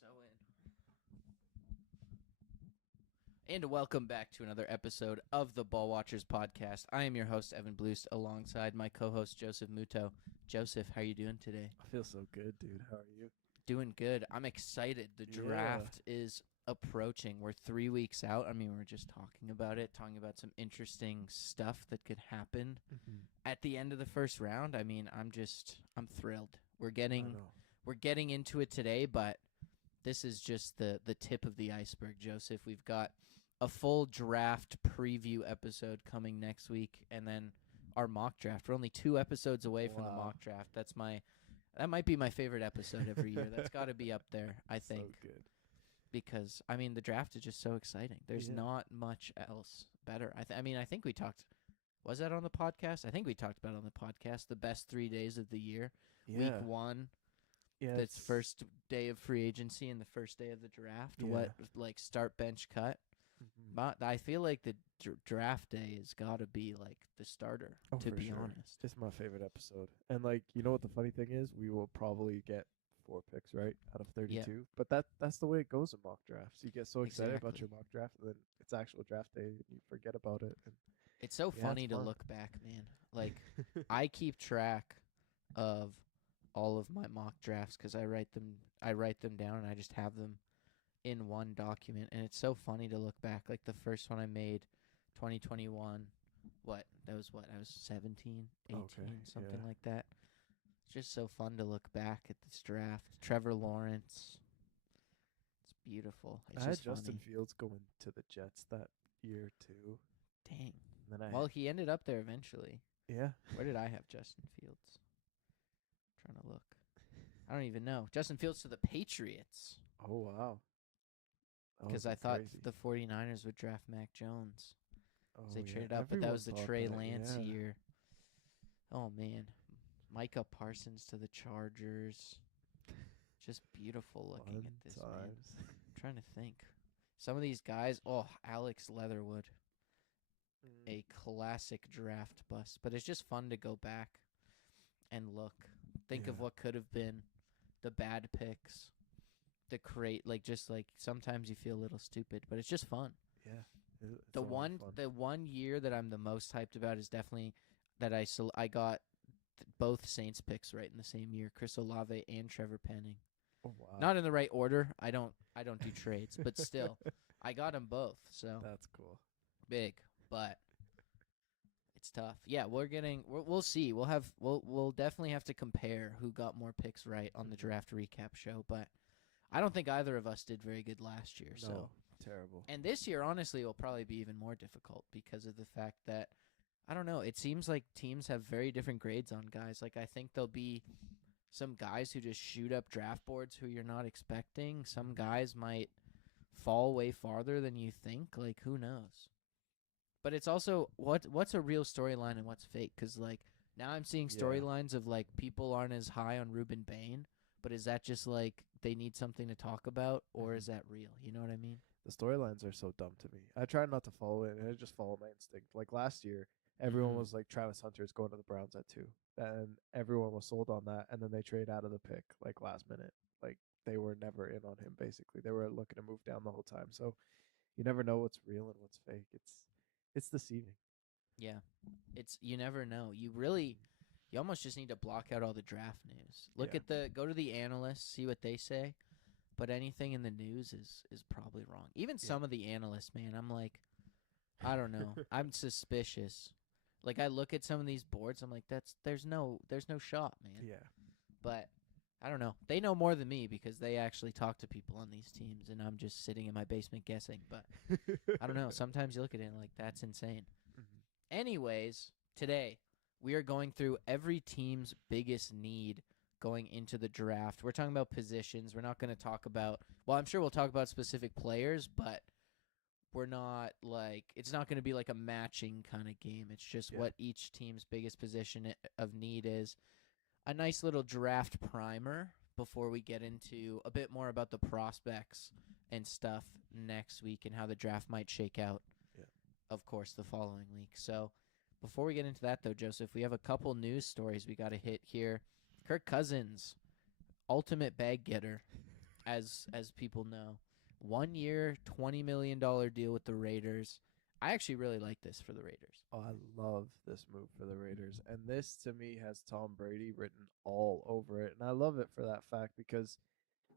So in. And welcome back to another episode of the Ball Watchers podcast. I am your host, Evan Blust, alongside my co-host, Joseph Muto. Joseph, how are you doing today? I feel so good, dude. How are you? Doing good. I'm excited. The draft is approaching. We're 3 weeks out. I mean, we were just talking about it, talking about some interesting stuff that could happen at the end of the first round. I mean, I'm thrilled. We're getting into it today, but this is just the tip of the iceberg, Joseph. We've got a full draft preview episode coming next week, and then our mock draft. We're only 2 episodes away from the mock draft. That might be my favorite episode every year. That's got to be up there, I think. So good. Because, I mean, the draft is just so exciting. There's not much else better. I think we talked – was that on the podcast? I think we talked about it on the podcast, the best 3 days of the year. Yeah. Week 1. Yeah, That's first day of free agency and the first day of the draft. Yeah. What, like, start, bench, cut. I feel like the draft day has got to be, like, the starter, to be honest. It's my favorite episode. And, like, you know what the funny thing is? We will probably get 4 picks, right, out of 32. Yeah. But that's the way it goes in mock drafts. You get so excited about Exactly. your mock draft, and then it's actual draft day, and you forget about it. And It's so Yeah, funny it's to fun. look back, man. Like, I keep track of all of my mock drafts because I write them down and I just have them in one document, and it's so funny to look back. Like the first one I made, 2021. I was 17, 18, Okay, something yeah. like that. It's just so fun to look back at this draft. Trevor Lawrence. It's beautiful. It's I had just Justin funny. Fields going to the Jets that year, too. Dang. And then Well, he ended up there eventually. yeah. Where did I have Justin Fields? Trying to look. I don't even know. Justin Fields to the Patriots. Oh, wow. That Because would've I been thought crazy. the 49ers would draft Mac Jones. Oh, They yeah. traded up, but that Everyone was the thought Trey that, Lance yeah. year. Oh, man. Micah Parsons to the Chargers. Just beautiful looking Fun at this, man. times. I'm trying to think. Some of these guys, Alex Leatherwood, a classic draft bust. But it's just fun to go back and look. Think of Yeah. what could have been, the bad picks, sometimes you feel a little stupid, but it's just fun. Yeah. It's a lot of fun. The one year that I'm the most hyped about is definitely that I got both Saints picks right in the same year, Chris Olave and Trevor Penning. Oh, wow. Not in the right order. I don't do trades, but still, I got them both. So That's cool. big, but it's tough. Yeah, we'll see. We'll definitely have to compare who got more picks right on the draft recap show, but I don't think either of us did very good last year. No, So, terrible. and this year, honestly, will probably be even more difficult because of the fact that I don't know. It seems like teams have very different grades on guys. Like I think there'll be some guys who just shoot up draft boards who you're not expecting. Some guys might fall way farther than you think. Like who knows? But it's also what's a real storyline and what's fake? Because like now I'm seeing Yeah. storylines of like people aren't as high on Ruben Bain, but is that just like they need something to talk about, or is that real? You know what I mean? The storylines are so dumb to me. I try not to follow it, and I just follow my instinct. Like last year, everyone Mhm. was like Travis Hunter's going to the Browns at 2. And everyone was sold on that, and then they trade out of the pick like last minute. Like they were never in on him basically. They were looking to move down the whole time. So you never know what's real and what's fake. It's deceiving. Yeah, it's you never know. You almost just need to block out all the draft news. Yeah. Go to the analysts, see what they say. But anything in the news is probably wrong. Even some of the analysts, man, I'm like, I don't know. I'm suspicious. Like I look at some of these boards, I'm like, there's no shot, man. Yeah. But I don't know. They know more than me because they actually talk to people on these teams, and I'm just sitting in my basement guessing. But I don't know. Sometimes you look at it and like that's insane. Mhm. Anyways, today we are going through every team's biggest need going into the draft. We're talking about positions. We're not going to talk about, well, I'm sure we'll talk about specific players, but we're not like, it's not going to be like a matching kind of game. It's just Yeah. what each team's biggest position of need is. A nice little draft primer before we get into a bit more about the prospects and stuff next week and how the draft might shake out, Yeah. of course, the following week. So before we get into that, though, Joseph, we have a couple news stories we got to hit here. Kirk Cousins, ultimate bag getter, as people know. 1 year, $20 million deal with the Raiders. I actually really like this for the Raiders. Oh, I love this move for the Raiders. And this, to me, has Tom Brady written all over it. And I love it for that fact because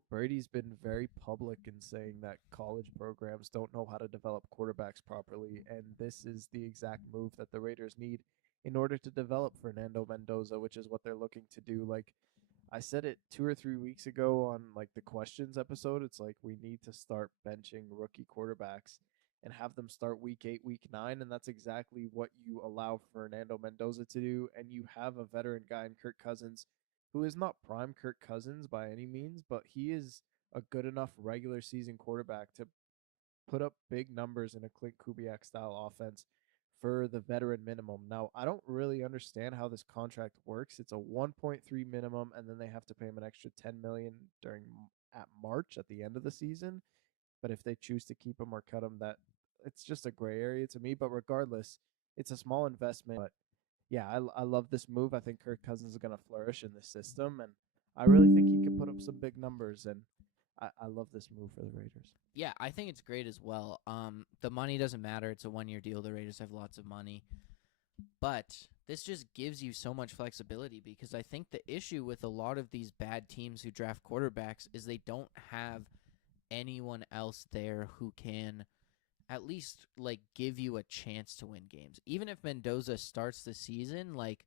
Brady's been very public in saying that college programs don't know how to develop quarterbacks properly. And this is the exact move that the Raiders need in order to develop Fernando Mendoza, which is what they're looking to do. Like, I said it 2 or 3 weeks ago on like the questions episode. It's like we need to start benching rookie quarterbacks and have them start week 8, week 9, and that's exactly what you allow Fernando Mendoza to do. And you have a veteran guy in Kirk Cousins, who is not prime Kirk Cousins by any means, but he is a good enough regular season quarterback to put up big numbers in a Clint Kubiak style offense for the veteran minimum. Now, I don't really understand how this contract works. It's a 1.3 minimum and then they have to pay him an extra 10 million during at March at the end of the season. But if they choose to keep him or cut him, that it's just a gray area to me, but regardless, it's a small investment. But yeah, I love this move. I think Kirk Cousins is going to flourish in this system and I really think he could put up some big numbers and I love this move for the Raiders. Yeah, I think it's great as well. The money doesn't matter. It's a 1-year deal. The Raiders have lots of money. But this just gives you so much flexibility because I think the issue with a lot of these bad teams who draft quarterbacks is they don't have anyone else there who can at least like give you a chance to win games. Even if Mendoza starts the season, like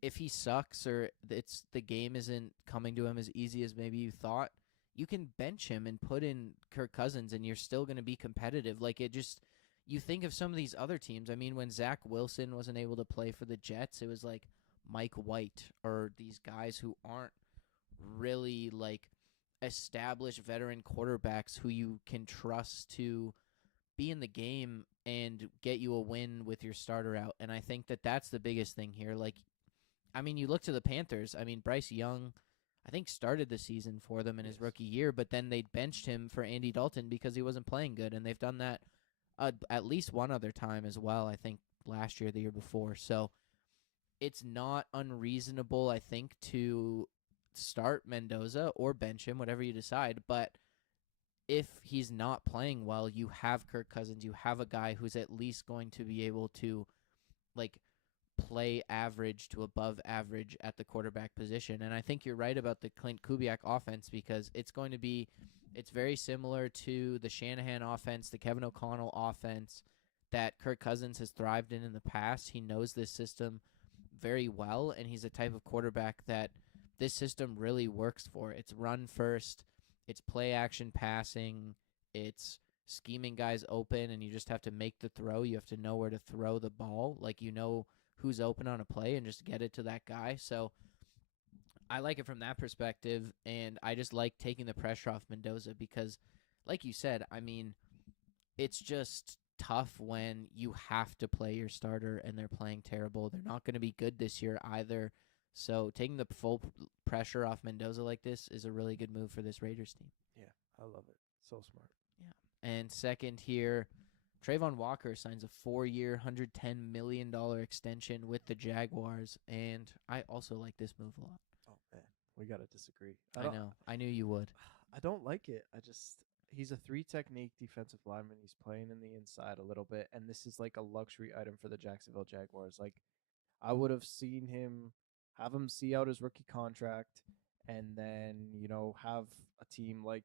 if he sucks or it's the game isn't coming to him as easy as maybe you thought, you can bench him and put in Kirk Cousins and you're still going to be competitive. Like it just, you think of some of these other teams. I mean, when Zach Wilson wasn't able to play for the Jets, it was like Mike White or these guys who aren't really like established veteran quarterbacks who you can trust to be in the game and get you a win with your starter out. And I think that that's the biggest thing here. Like, I mean, you look to the Panthers. I mean, Bryce Young, I think, started the season for them in his rookie year, but then they benched him for Andy Dalton because he wasn't playing good, and they've done that at least one other time as well, I think last year, the year before. So it's not unreasonable, I think, to start Mendoza or bench him, whatever you decide, but if he's not playing well, you have Kirk Cousins, you have a guy who's at least going to be able to, like, play average to above average at the quarterback position. And I think you're right about the Clint Kubiak offense because it's very similar to the Shanahan offense, the Kevin O'Connell offense that Kirk Cousins has thrived in the past. He knows this system very well, and he's a type of quarterback that this system really works for. It's run first, it's play action passing, it's scheming guys open, and you just have to make the throw. You have to know where to throw the ball. Like, you know who's open on a play and just get it to that guy. So I like it from that perspective, and I just like taking the pressure off Mendoza because, like you said, I mean, it's just tough when you have to play your starter and they're playing terrible. They're not going to be good this year either. So taking the full pressure off Mendoza like this is a really good move for this Raiders team. Yeah, I love it. So smart. Yeah. And second here, Trayvon Walker signs a 4-year, $110 million extension with the Jaguars, and I also like this move a lot. Oh, man. We got to disagree. I know. I knew you would. I don't like it. He's a 3 technique defensive lineman. He's playing in the inside a little bit, and this is like a luxury item for the Jacksonville Jaguars. Like, I would have seen have him see out his rookie contract, and then, have a team like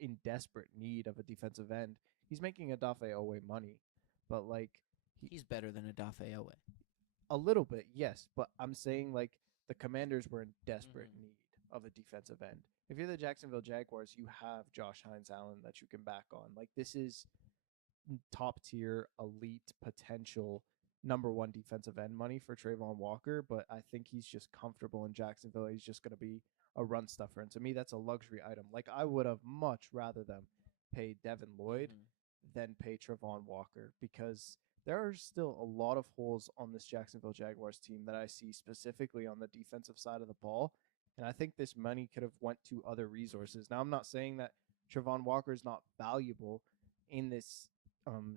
in desperate need of a defensive end. He's making Odafe Owe money, but like he's better than Odafe Owe. A little bit, yes, but I'm saying like the Commanders were in desperate need of a defensive end. If you're the Jacksonville Jaguars, you have Josh Hines-Allen that you can back on. Like, this is top tier, elite potential number 1 defensive end money for Trayvon Walker, but I think he's just comfortable in Jacksonville. He's just going to be a run stuffer, and to me, that's a luxury item. Like, I would have much rather them pay Devin Lloyd than pay Trayvon Walker because there are still a lot of holes on this Jacksonville Jaguars team that I see specifically on the defensive side of the ball, and I think this money could have went to other resources. Now, I'm not saying that Trayvon Walker is not valuable in this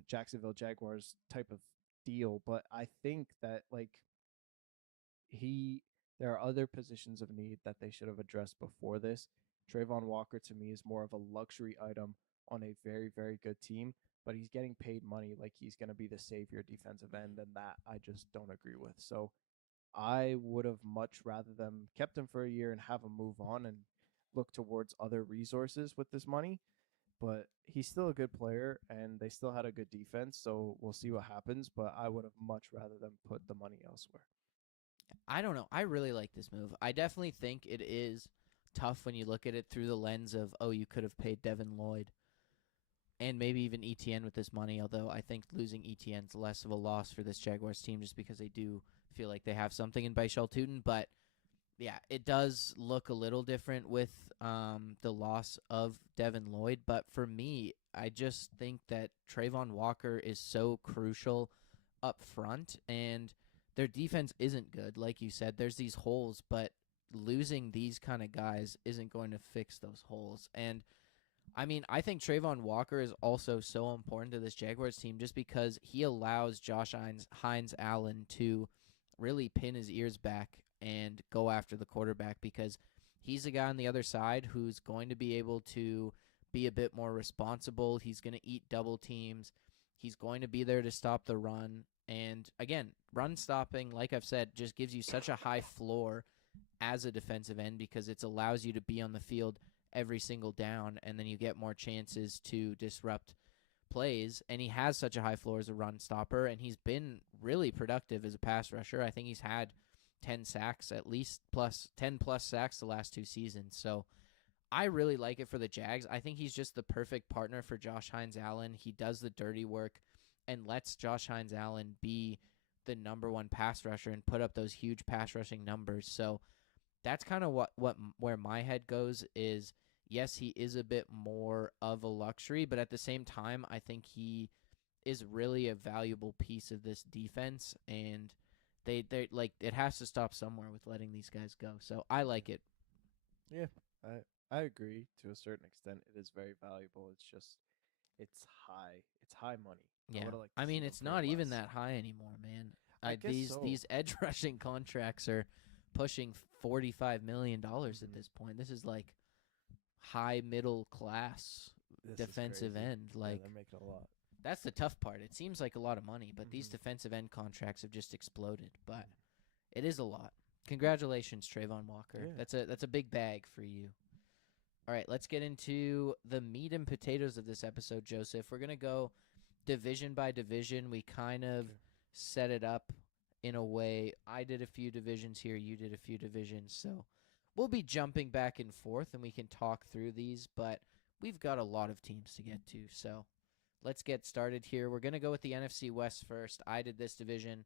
Jacksonville Jaguars type of deal, but I think that like there are other positions of need that they should have addressed before this, Trayvon Walker to me is more of a luxury item on a very, very good team, but he's getting paid money like he's going to be the savior defensive end, and that I just don't agree with. So I would have much rather them kept him for a year and have him move on and look towards other resources with this money. But he's still a good player, and they still had a good defense. So we'll see what happens. But I would have much rather them put the money elsewhere. I don't know. I really like this move. I definitely think it is tough when you look at it through the lens of, oh, you could have paid Devin Lloyd and maybe even ETN with this money, although I think losing ETN's less of a loss for this Jaguars team just because they do feel like they have something in Bishal Tootin. But yeah, it does look a little different with the loss of Devin Lloyd. But for me, I just think that Trayvon Walker is so crucial up front, and their defense isn't good. Like you said, there's these holes, but losing these kind of guys isn't going to fix those holes. And I mean, I think Trayvon Walker is also so important to this Jaguars team just because he allows Josh Hines Allen to really pin his ears back and go after the quarterback, because he's a guy on the other side who's going to be able to be a bit more responsible. He's going to eat double teams. He's going to be there to stop the run. And again, run stopping, like I've said, just gives you such a high floor as a defensive end because it allows you to be on the field every single down, and then you get more chances to disrupt plays. And he has such a high floor as a run stopper, and he's been really productive as a pass rusher. I think he's had 10 sacks, at least plus 10 plus sacks the last 2 seasons. So I really like it for the Jags. I think he's just the perfect partner for Josh Hines Allen. He does the dirty work and lets Josh Hines Allen be the number one pass rusher and put up those huge pass rushing numbers. So that's kind of where my head goes is, yes, he is a bit more of a luxury, but at the same time, I think he is really a valuable piece of this defense, and they like it has to stop somewhere with letting these guys go. So I like it. Yeah, I agree to a certain extent. It is very valuable. It's just it's high. It's high money. I Yeah, would have liked I to see mean them it's for not even less. that high anymore, man. I guess so. These edge rushing contracts are pushing $45 million at Mhm. this point. This is like high middle class This is defensive crazy. end. Yeah, Like they're making a lot. that's the tough part. It seems like a lot of money, but these Hmm. defensive end contracts have just exploded. But it is a lot. Congratulations, Trayvon Walker. Yeah. That's a big bag for you. All right, let's get into the meat and potatoes of this episode, Joseph. We're gonna go division by division. We kind of Okay. set it up in a way. I did a few divisions here, you did a few divisions. So we'll be jumping back and forth and we can talk through these, but we've got a lot of teams to get to. So let's get started here. We're going to go with the NFC West first. I did this division.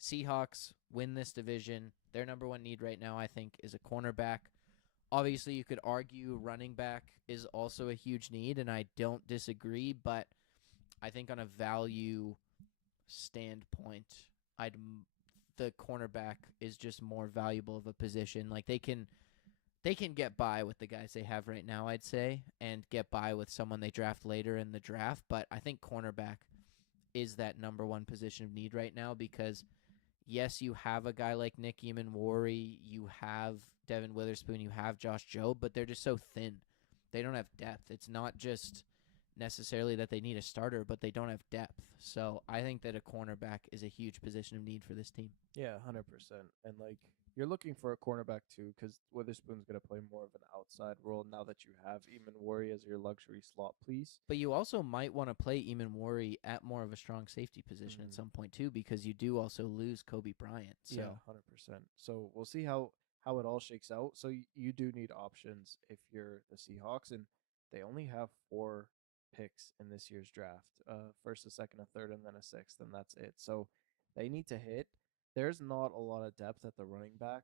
Seahawks win this division. Their number one need right now, I think, is a cornerback. Obviously, you could argue running back is also a huge need, and I don't disagree, but I think on a value standpoint, I'd the cornerback is just more valuable of a position. Like they can get by with the guys they have right now, I'd say, and get by with someone they draft later in the draft, but I think cornerback is that number one position of need right now because yes, you have a guy like Nick Eamon-Wari, you have Devin Witherspoon, you have Josh Jobe, but they're just so thin. They don't have depth. It's not just necessarily that they need a starter, but they don't have depth. So I think that a cornerback is a huge position of need for this team. Yeah, 100%. And like you're looking for a cornerback too, because Witherspoon's gonna play more of an outside role now that you have Eamon Wari as your luxury slot piece. But you also might want to play Eamon-Wari at more of a strong safety position at Mhm. some point too, because you do also lose Kobe Bryant. So Yeah, 100%. So we'll see how it all shakes out. So you do need options if you're the Seahawks, and they only have 4 picks in this year's draft. First, a second, a third, and then a sixth, and that's it. So they need to hit. There's not a lot of depth at the running back,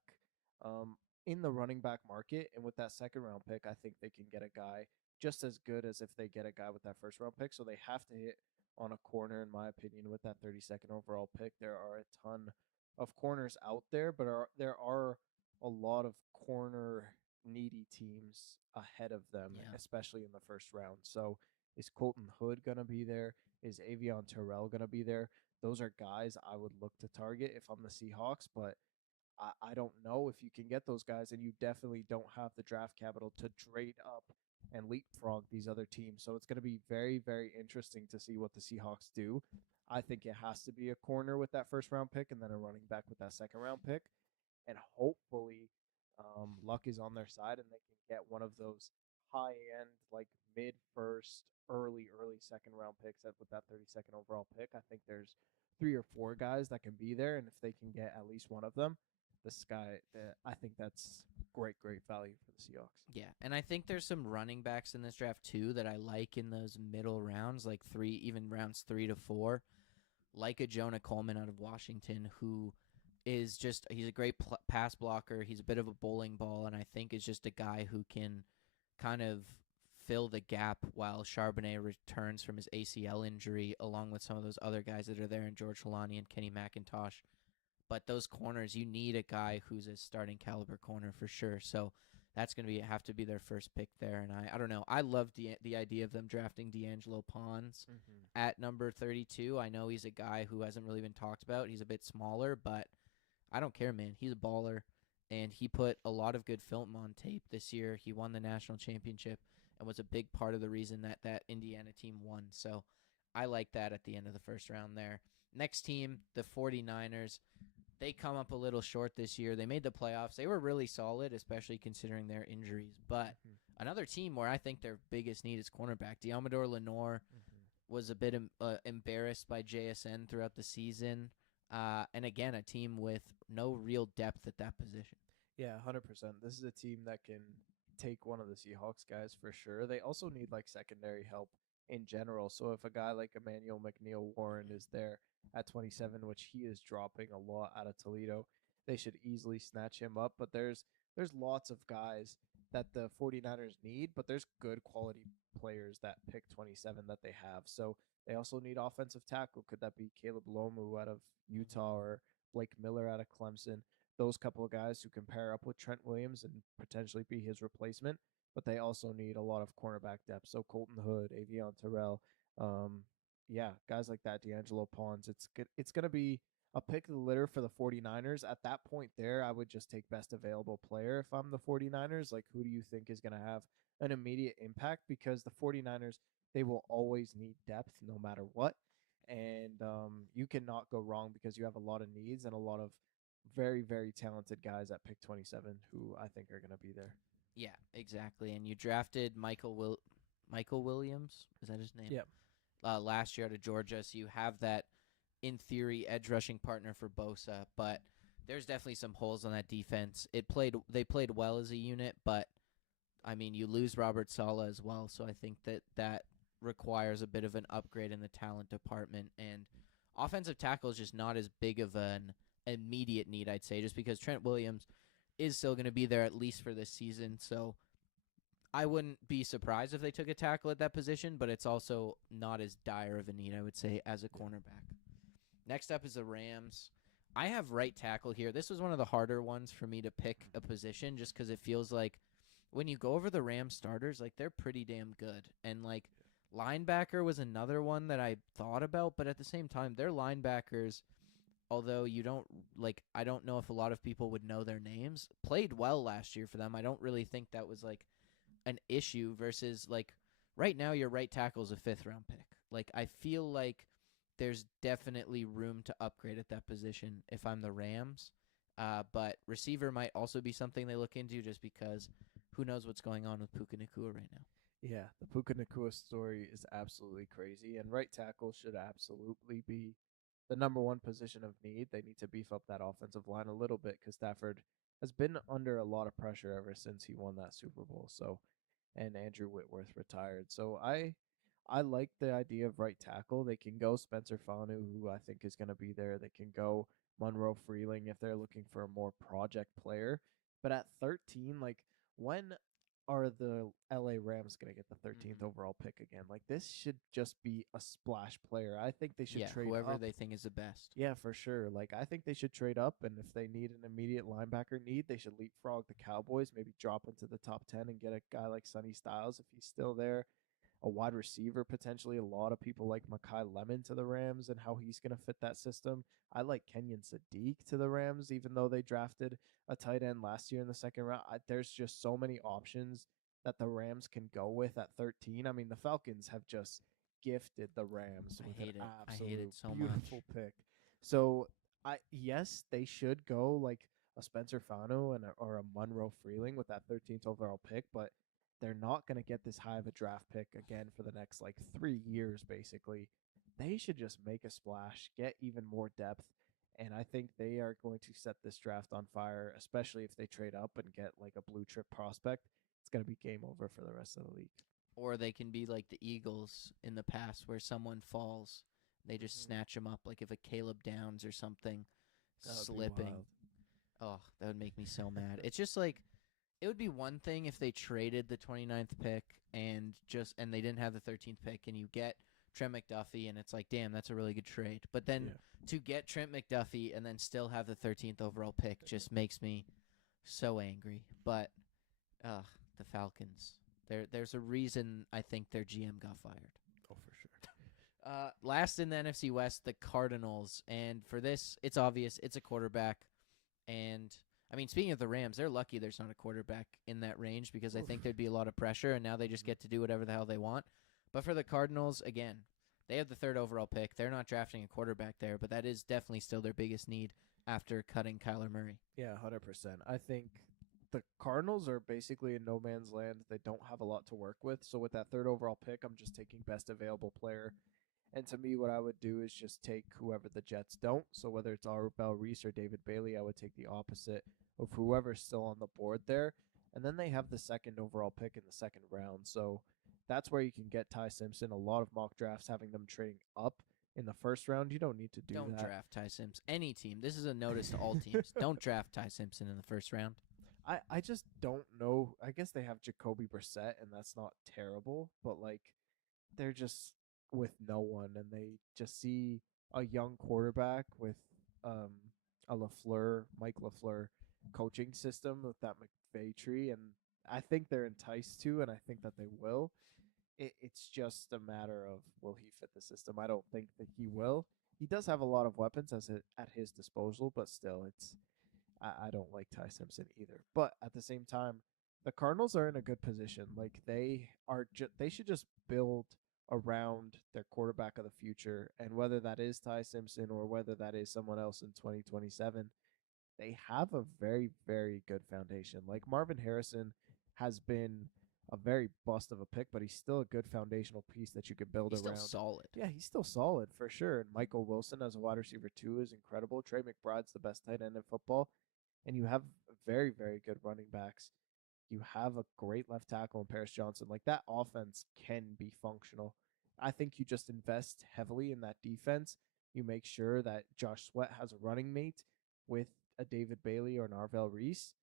um, in the running back market, and with that second round pick, I think they can get a guy just as good as if they get a guy with that first round pick. So they have to hit on a corner, in my opinion, with that 32nd overall pick. There are a ton of corners out there, but there are a lot of corner needy teams ahead of them, yeah. especially in the first round. So is Colton Hood gonna be there? Is Avion Terrell gonna be there? Those are guys I would look to target if I'm the Seahawks, but I don't know if you can get those guys, and you definitely don't have the draft capital to trade up and leapfrog these other teams. So it's going to be very, very interesting to see what the Seahawks do. I think it has to be a corner with that first round pick and then a running back with that second round pick. And hopefully, luck is on their side and they can get one of those high end, like mid first, early second round picks with that 32nd overall pick. I think there's 3 or 4 guys that can be there. And if they can get at least one of them, I think that's great value for the Seahawks. Yeah, and I think there's some running backs in this draft too that I like in those middle rounds, like even rounds 3 to 4, like a Jonah Coleman out of Washington, who is he's a great pass blocker. He's a bit of a bowling ball, and I think is just a guy who can kind of fill the gap while Charbonnet returns from his ACL injury, along with some of those other guys that are there in George Holani and Kenny McIntosh. But those corners, you need a guy who's a starting caliber corner for sure. So that's going to have to be their first pick there. And I don't know. I love the idea of them drafting D'Angelo Pons at number 32. I know he's a guy who hasn't really been talked about. He's a bit smaller, but I don't care, man. He's a baller, and he put a lot of good film on tape this year. He won the national championship and was a big part of the reason that Indiana team won. So I like that at the end of the first round there. Next team, the 49ers. They come up a little short this year. They made the playoffs. They were really solid, especially considering their injuries. But another team where I think their biggest need is cornerback. Diamador Lenore was a bit embarrassed by JSN throughout the season. And again, a team with no real depth at that position. Yeah, 100%. This is a team that can take one of the Seahawks guys for sure. They also need like secondary help in general. So if a guy like Emmanuel McNeil Warren is there at 27, which he is dropping a lot out of Toledo, they should easily snatch him up. But there's lots of guys that the 49ers need, but there's good quality players that pick 27 that they have. So they also need offensive tackle. Could that be Caleb Lomu out of Utah or Blake Miller out of Clemson? Those couple of guys who can pair up with Trent Williams and potentially be his replacement. But they also need a lot of cornerback depth. So Colton Hood, Avion Terrell, guys like that, D'Angelo Pons. It's going to be a pick of the litter for the 49ers. At that point there, I would just take best available player if I'm the 49ers. Like, who do you think is going to have an immediate impact? Because the 49ers, they will always need depth no matter what. And you cannot go wrong because you have a lot of needs and a lot of very, very talented guys at pick 27 who I think are going to be there. Yeah, exactly. And you drafted Michael Williams. Is that his name? Yep. Last year out of Georgia. So you have that, in theory, edge rushing partner for Bosa. But there's definitely some holes on that defense. They played well as a unit, but, I mean, you lose Robert Saleh as well. So I think that requires a bit of an upgrade in the talent department. And offensive tackle is just not as big of an immediate need, I'd say, just because Trent Williams is still going to be there at least for this season. So I wouldn't be surprised if they took a tackle at that position, but it's also not as dire of a need, I would say, as a cornerback. Next up is the Rams. I have right tackle here. This was one of the harder ones for me to pick a position just because it feels like when you go over the Rams starters, like they're pretty damn good. And like linebacker was another one that I thought about, but at the same time, their linebackers, although I don't know if a lot of people would know their names, played well last year for them. I don't really think that was like an issue versus like right now your right tackle is a 5th round pick. Like I feel like there's definitely room to upgrade at that position if I'm the Rams. But receiver might also be something they look into just because who knows what's going on with Puka Nacua right now. Yeah, the Puka Nacua story is absolutely crazy, and right tackle should absolutely be the number one position of need. They need to beef up that offensive line a little bit because Stafford has been under a lot of pressure ever since he won that Super Bowl. So, and Andrew Whitworth retired. So I like the idea of right tackle. They can go Spencer Fanu, who I think is going to be there. They can go Monroe Freeling if they're looking for a more project player. But at 13, like when are the LA Rams going to get the 13th overall pick again? Like this should just be a splash player. I think they should trade whoever up. they think is the best. Yeah, for sure. Like I think they should trade up, and if they need an immediate linebacker need, they should leapfrog the Cowboys, maybe drop into the top 10 and get a guy like Sonny Styles if he's still there. a wide receiver potentially. A lot of people like Makai Lemon to the Rams and how he's going to fit that system. I like Kenyon Sadiq to the Rams, even though they drafted a tight end last year in the second round. There's just so many options that the Rams can go with at 13. I mean, the Falcons have just gifted the Rams with an I hate absolute it so beautiful much. pick. So yes, they should go like a Spencer Fano or a Monroe Freeling with that 13th overall pick, but they're not going to get this high of a draft pick again for the next like 3 years, basically. They should just make a splash, get even more depth, and I think they are going to set this draft on fire, especially if they trade up and get like a blue chip prospect. It's going to be game over for the rest of the league. Or they can be like the Eagles in the past where someone falls, they just Mm-hmm. snatch them up, like if a Caleb Downs or something That would be slipping. wild. Oh, that would make me so mad. It's just like it would be one thing if they traded the 29th pick and they didn't have the 13th pick and you get Trent McDuffie and it's like, damn, that's a really good trade. But then Yeah. to get Trent McDuffie and then still have the 13th overall pick just makes me so angry. But the Falcons. There's a reason I think their GM got fired. Oh, for sure. Last in the NFC West, the Cardinals. And for this, it's obvious it's a quarterback. And I mean, speaking of the Rams, they're lucky there's not a quarterback in that range because I think there'd be a lot of pressure, and now they just get to do whatever the hell they want. But for the Cardinals, again, they have the 3rd overall pick. They're not drafting a quarterback there, but that is definitely still their biggest need after cutting Kyler Murray. Yeah, 100%. I think the Cardinals are basically in no man's land. They don't have a lot to work with. So with that 3rd overall pick, I'm just taking best available player. And to me, what I would do is just take whoever the Jets don't. So whether it's Arbel Reese or David Bailey, I would take the opposite of whoever's still on the board there. And then they have the 2nd overall pick in the 2nd round. So that's where you can get Ty Simpson. A lot of mock drafts having them trading up in the 1st round. You don't need to do Don't that. draft Ty Simpson. Any team. This is a notice to all teams. Don't draft Ty Simpson in the 1st round. I just don't know. I guess they have Jacoby Brissett, and that's not terrible, but like they're just with no one, and they just see a young quarterback with um a Mike LaFleur coaching system with that McVay tree, and I think they're enticed to, and I think that they will. It's just a matter of will he fit the system. I don't think that he will. He does have a lot of weapons at his disposal, but still, I don't like Ty Simpson either. But at the same time, the Cardinals are in a good position. Like they should just build around their quarterback of the future, and whether that is Ty Simpson or whether that is someone else in 2027, they have a very very good foundation. Like Marvin Harrison has been a very bust of a pick, but he's still a good foundational piece that you could build He's around. still solid. Yeah, he's still solid for sure. And Michael Wilson as a wide receiver too is incredible. Trey McBride's the best tight end in football, and you have very very good running backs. You have a great left tackle in Paris Johnson. Like that offense can be functional. I think you just invest heavily in that defense. You make sure that Josh Sweat has a running mate with a David Bailey or an Arvell Reese,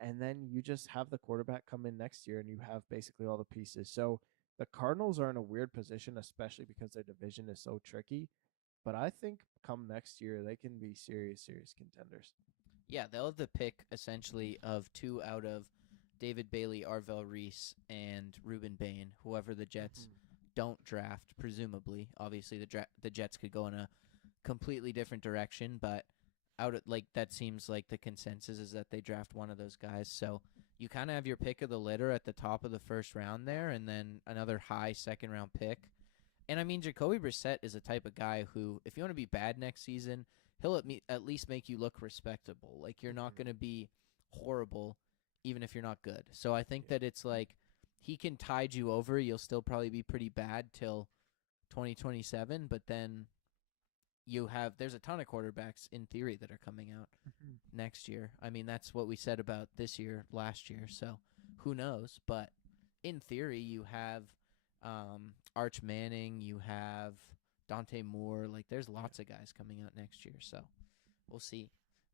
and then you just have the quarterback come in next year and you have basically all the pieces. So the Cardinals are in a weird position, especially because their division is so tricky. But I think come next year they can be serious contenders. Yeah, they'll have the pick essentially of 2 out of David Bailey, Arvell Reese, and Ruben Bain, whoever the Jets don't draft, presumably. Obviously, the Jets could go in a completely different direction, but that seems like the consensus is that they draft one of those guys. So you kind of have your pick of the litter at the top of the 1st round there, and then another high 2nd round pick. And I mean, Jacoby Brissett is a type of guy who, if you want to be bad next season, he'll at least make you look respectable. Like you're not going to be horrible, even if you're not good. So I think that it's like he can tide you over. You'll still probably be pretty bad till 2027, but then there's a ton of quarterbacks in theory that are coming out next year. I mean, that's what we said about this year, last year. So who knows? But in theory, you have Arch Manning, you have Dante Moore. Like, there's lots of guys coming out next year. So we'll see.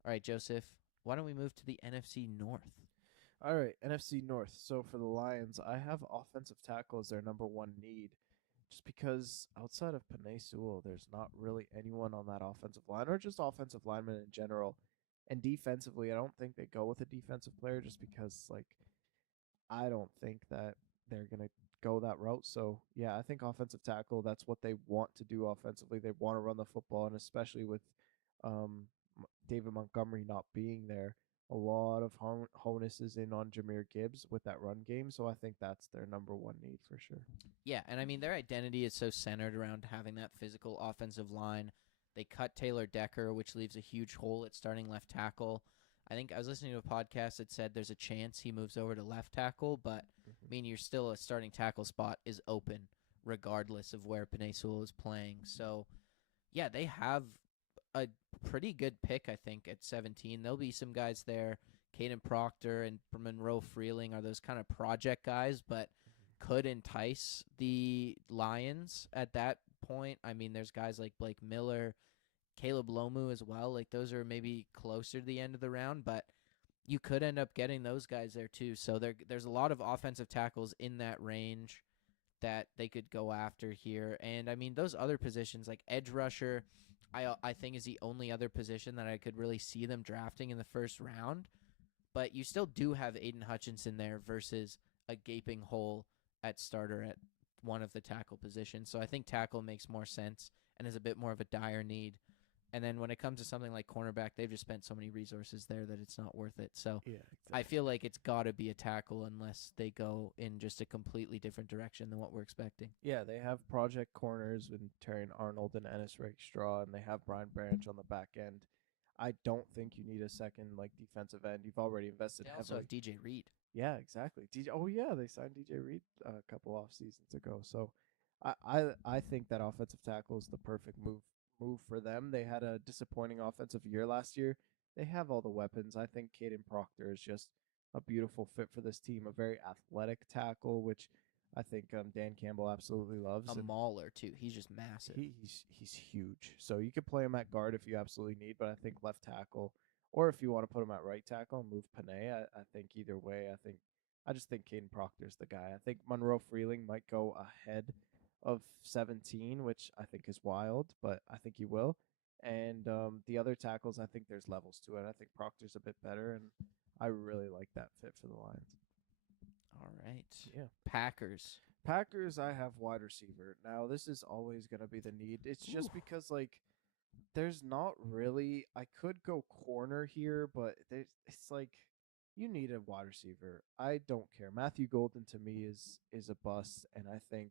All right, Joseph, why don't we move to the NFC North? All right, NFC North. So for the Lions, I have offensive tackle as their number one need. Just because outside of Panay Sewell, there's not really anyone on that offensive line or just offensive linemen in general. And defensively, I don't think they go with a defensive player just because, like, I don't think that they're going to go that route. So yeah, I think offensive tackle, that's what they want to do offensively. They want to run the football, and especially with um, David Montgomery not being there, a lot of honus is in on Jahmyr Gibbs with that run game. So I think that's their number one need for sure. Yeah, and I mean their identity is so centered around having that physical offensive line. They cut Taylor Decker, which leaves a huge hole at starting left tackle. I think I was listening to a podcast that said there's a chance he moves over to left tackle, but I mean you're still a starting tackle spot is open regardless of where Penei Sewell is playing. So yeah, they have a pretty good pick, I think, at 17. There'll be some guys there. Caden Proctor and Monroe Freeling are those kind of project guys, but could entice the Lions at that point. I mean, there's guys like Blake Miller, Caleb Lomu as well. Like, those are maybe closer to the end of the round, but you could end up getting those guys there too. So there's a lot of offensive tackles in that range that they could go after here. And, I mean, those other positions, like edge rusher, I think is the only other position that I could really see them drafting in the first round. But you still do have Aiden Hutchinson there versus a gaping hole at starter at one of the tackle positions. So I think tackle makes more sense and is a bit more of a dire need. And then when it comes to something like cornerback, they've just spent so many resources there that it's not worth it. So Yeah, exactly. I feel like it's got to be a tackle unless they go in just a completely different direction than what we're expecting. Yeah, they have project corners with Terrion Arnold and Ennis Rakestraw, and they have Brian Branch on the back end. I don't think you need a second like defensive end. You've already invested They also heavily. have DJ Reed. Yeah, exactly. Oh yeah, they signed DJ Reed a couple off seasons ago. So I think that offensive tackle is the perfect move for them. They had a disappointing offensive year last year. They have all the weapons. I think Caden Proctor is just a beautiful fit for this team. A very athletic tackle, which I think Dan Campbell absolutely loves. A mauler too. He's just massive. He's huge. So you could play him at guard if you absolutely need, but I think left tackle, or if you want to put him at right tackle and move Penei, I think either way, I just think Caden Proctor's the guy. I think Monroe Freeling might go ahead of 17, which I think is wild, but I think he will. And the other tackles, I think there's levels to it. I think Proctor's a bit better, and I really like that fit for the Lions. All right. Yeah. Packers. Packers, I have wide receiver. Now, this is always going to be the need. It's just because, like, there's not really. I could go corner here, but it's like you need a wide receiver. I don't care. Matthew Golden to me is a bust, and I think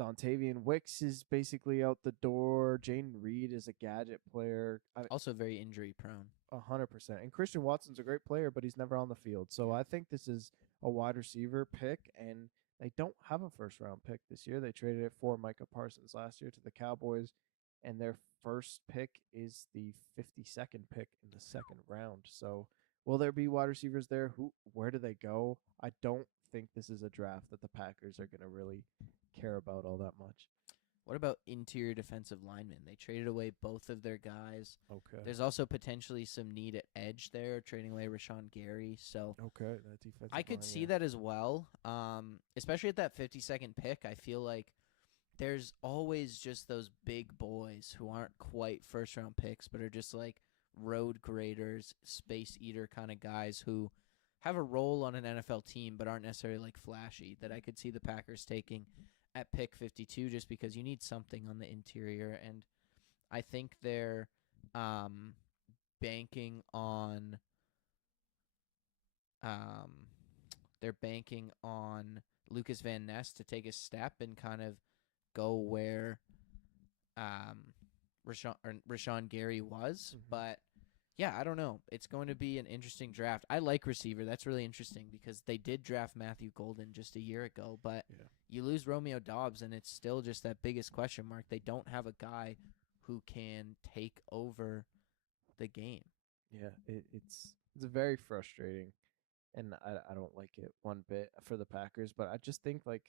Dontavian Wicks is basically out the door. Jane Reed is a gadget player. Also very injury prone. 100%. And Christian Watson's a great player, but he's never on the field. So I think this is a wide receiver pick, and they don't have a first round pick this year. They traded it for Micah Parsons last year to the Cowboys, and their first pick is the 52nd pick in the second round. So will there be wide receivers there? Where do they go? I don't think this is a draft that the Packers are going to really care about all that much. What about interior defensive linemen? They traded away both of their guys. Okay. There's also potentially some need at edge there, trading away Rashawn Gary. So okay, that defensive I could see that as well. Especially at that 52nd pick, I feel like there's always just those big boys who aren't quite first round picks, but are just like road graders, space eater kind of guys who have a role on an NFL team, but aren't necessarily like flashy, that I could see the Packers taking at pick 52 just because you need something on the interior. And I think they're banking on Lucas Van Ness to take a step and kind of go where Rashawn Gary was. Mm-hmm. But yeah, I don't know. It's going to be an interesting draft. I like receiver. That's really interesting because they did draft Matthew Golden just a year ago, but you lose Romeo Doubs, and it's still just that biggest question mark. They don't have a guy who can take over the game. Yeah, it's very frustrating, and I don't like it one bit for the Packers. But I just think like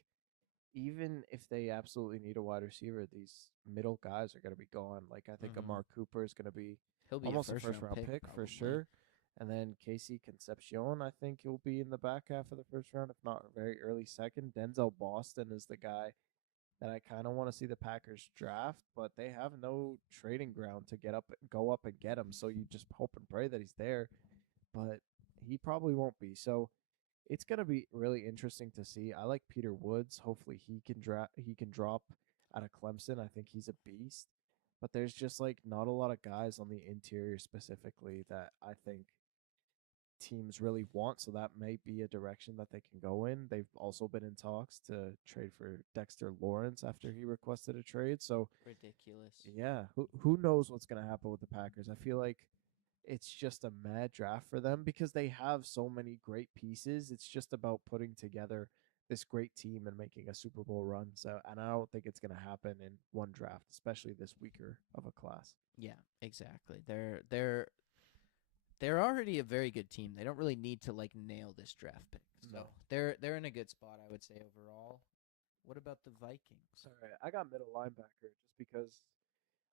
even if they absolutely need a wide receiver, these middle guys are going to be gone. Like I think Amari Cooper is going to be He'll be almost a first round pick for sure. And then Casey Concepcion, I think he'll be in the back half of the first round, if not very early second. Denzel Boston is the guy that I kind of want to see the Packers draft, but they have no trading ground to go up and get him. So you just hope and pray that he's there, but he probably won't be. So It's gonna be really interesting to see. I like Peter Woods. Hopefully he can drop out of Clemson. I think he's a beast. But there's just like not a lot of guys on the interior specifically that I think teams really want, so that may be a direction that they can go in. They've also been in talks to trade for Dexter Lawrence after he requested a trade. So Ridiculous. yeah, who knows what's gonna happen with the Packers? I feel like it's just a mad draft for them because they have so many great pieces. It's just about putting together this great team and making a Super Bowl run. So, and I don't think it's going to happen in one draft, especially this weaker of a class. Yeah, exactly. They're already a very good team. They don't really need to like nail this draft pick. So No. they're in a good spot, I would say overall. What about the Vikings? All right, I got middle linebacker just because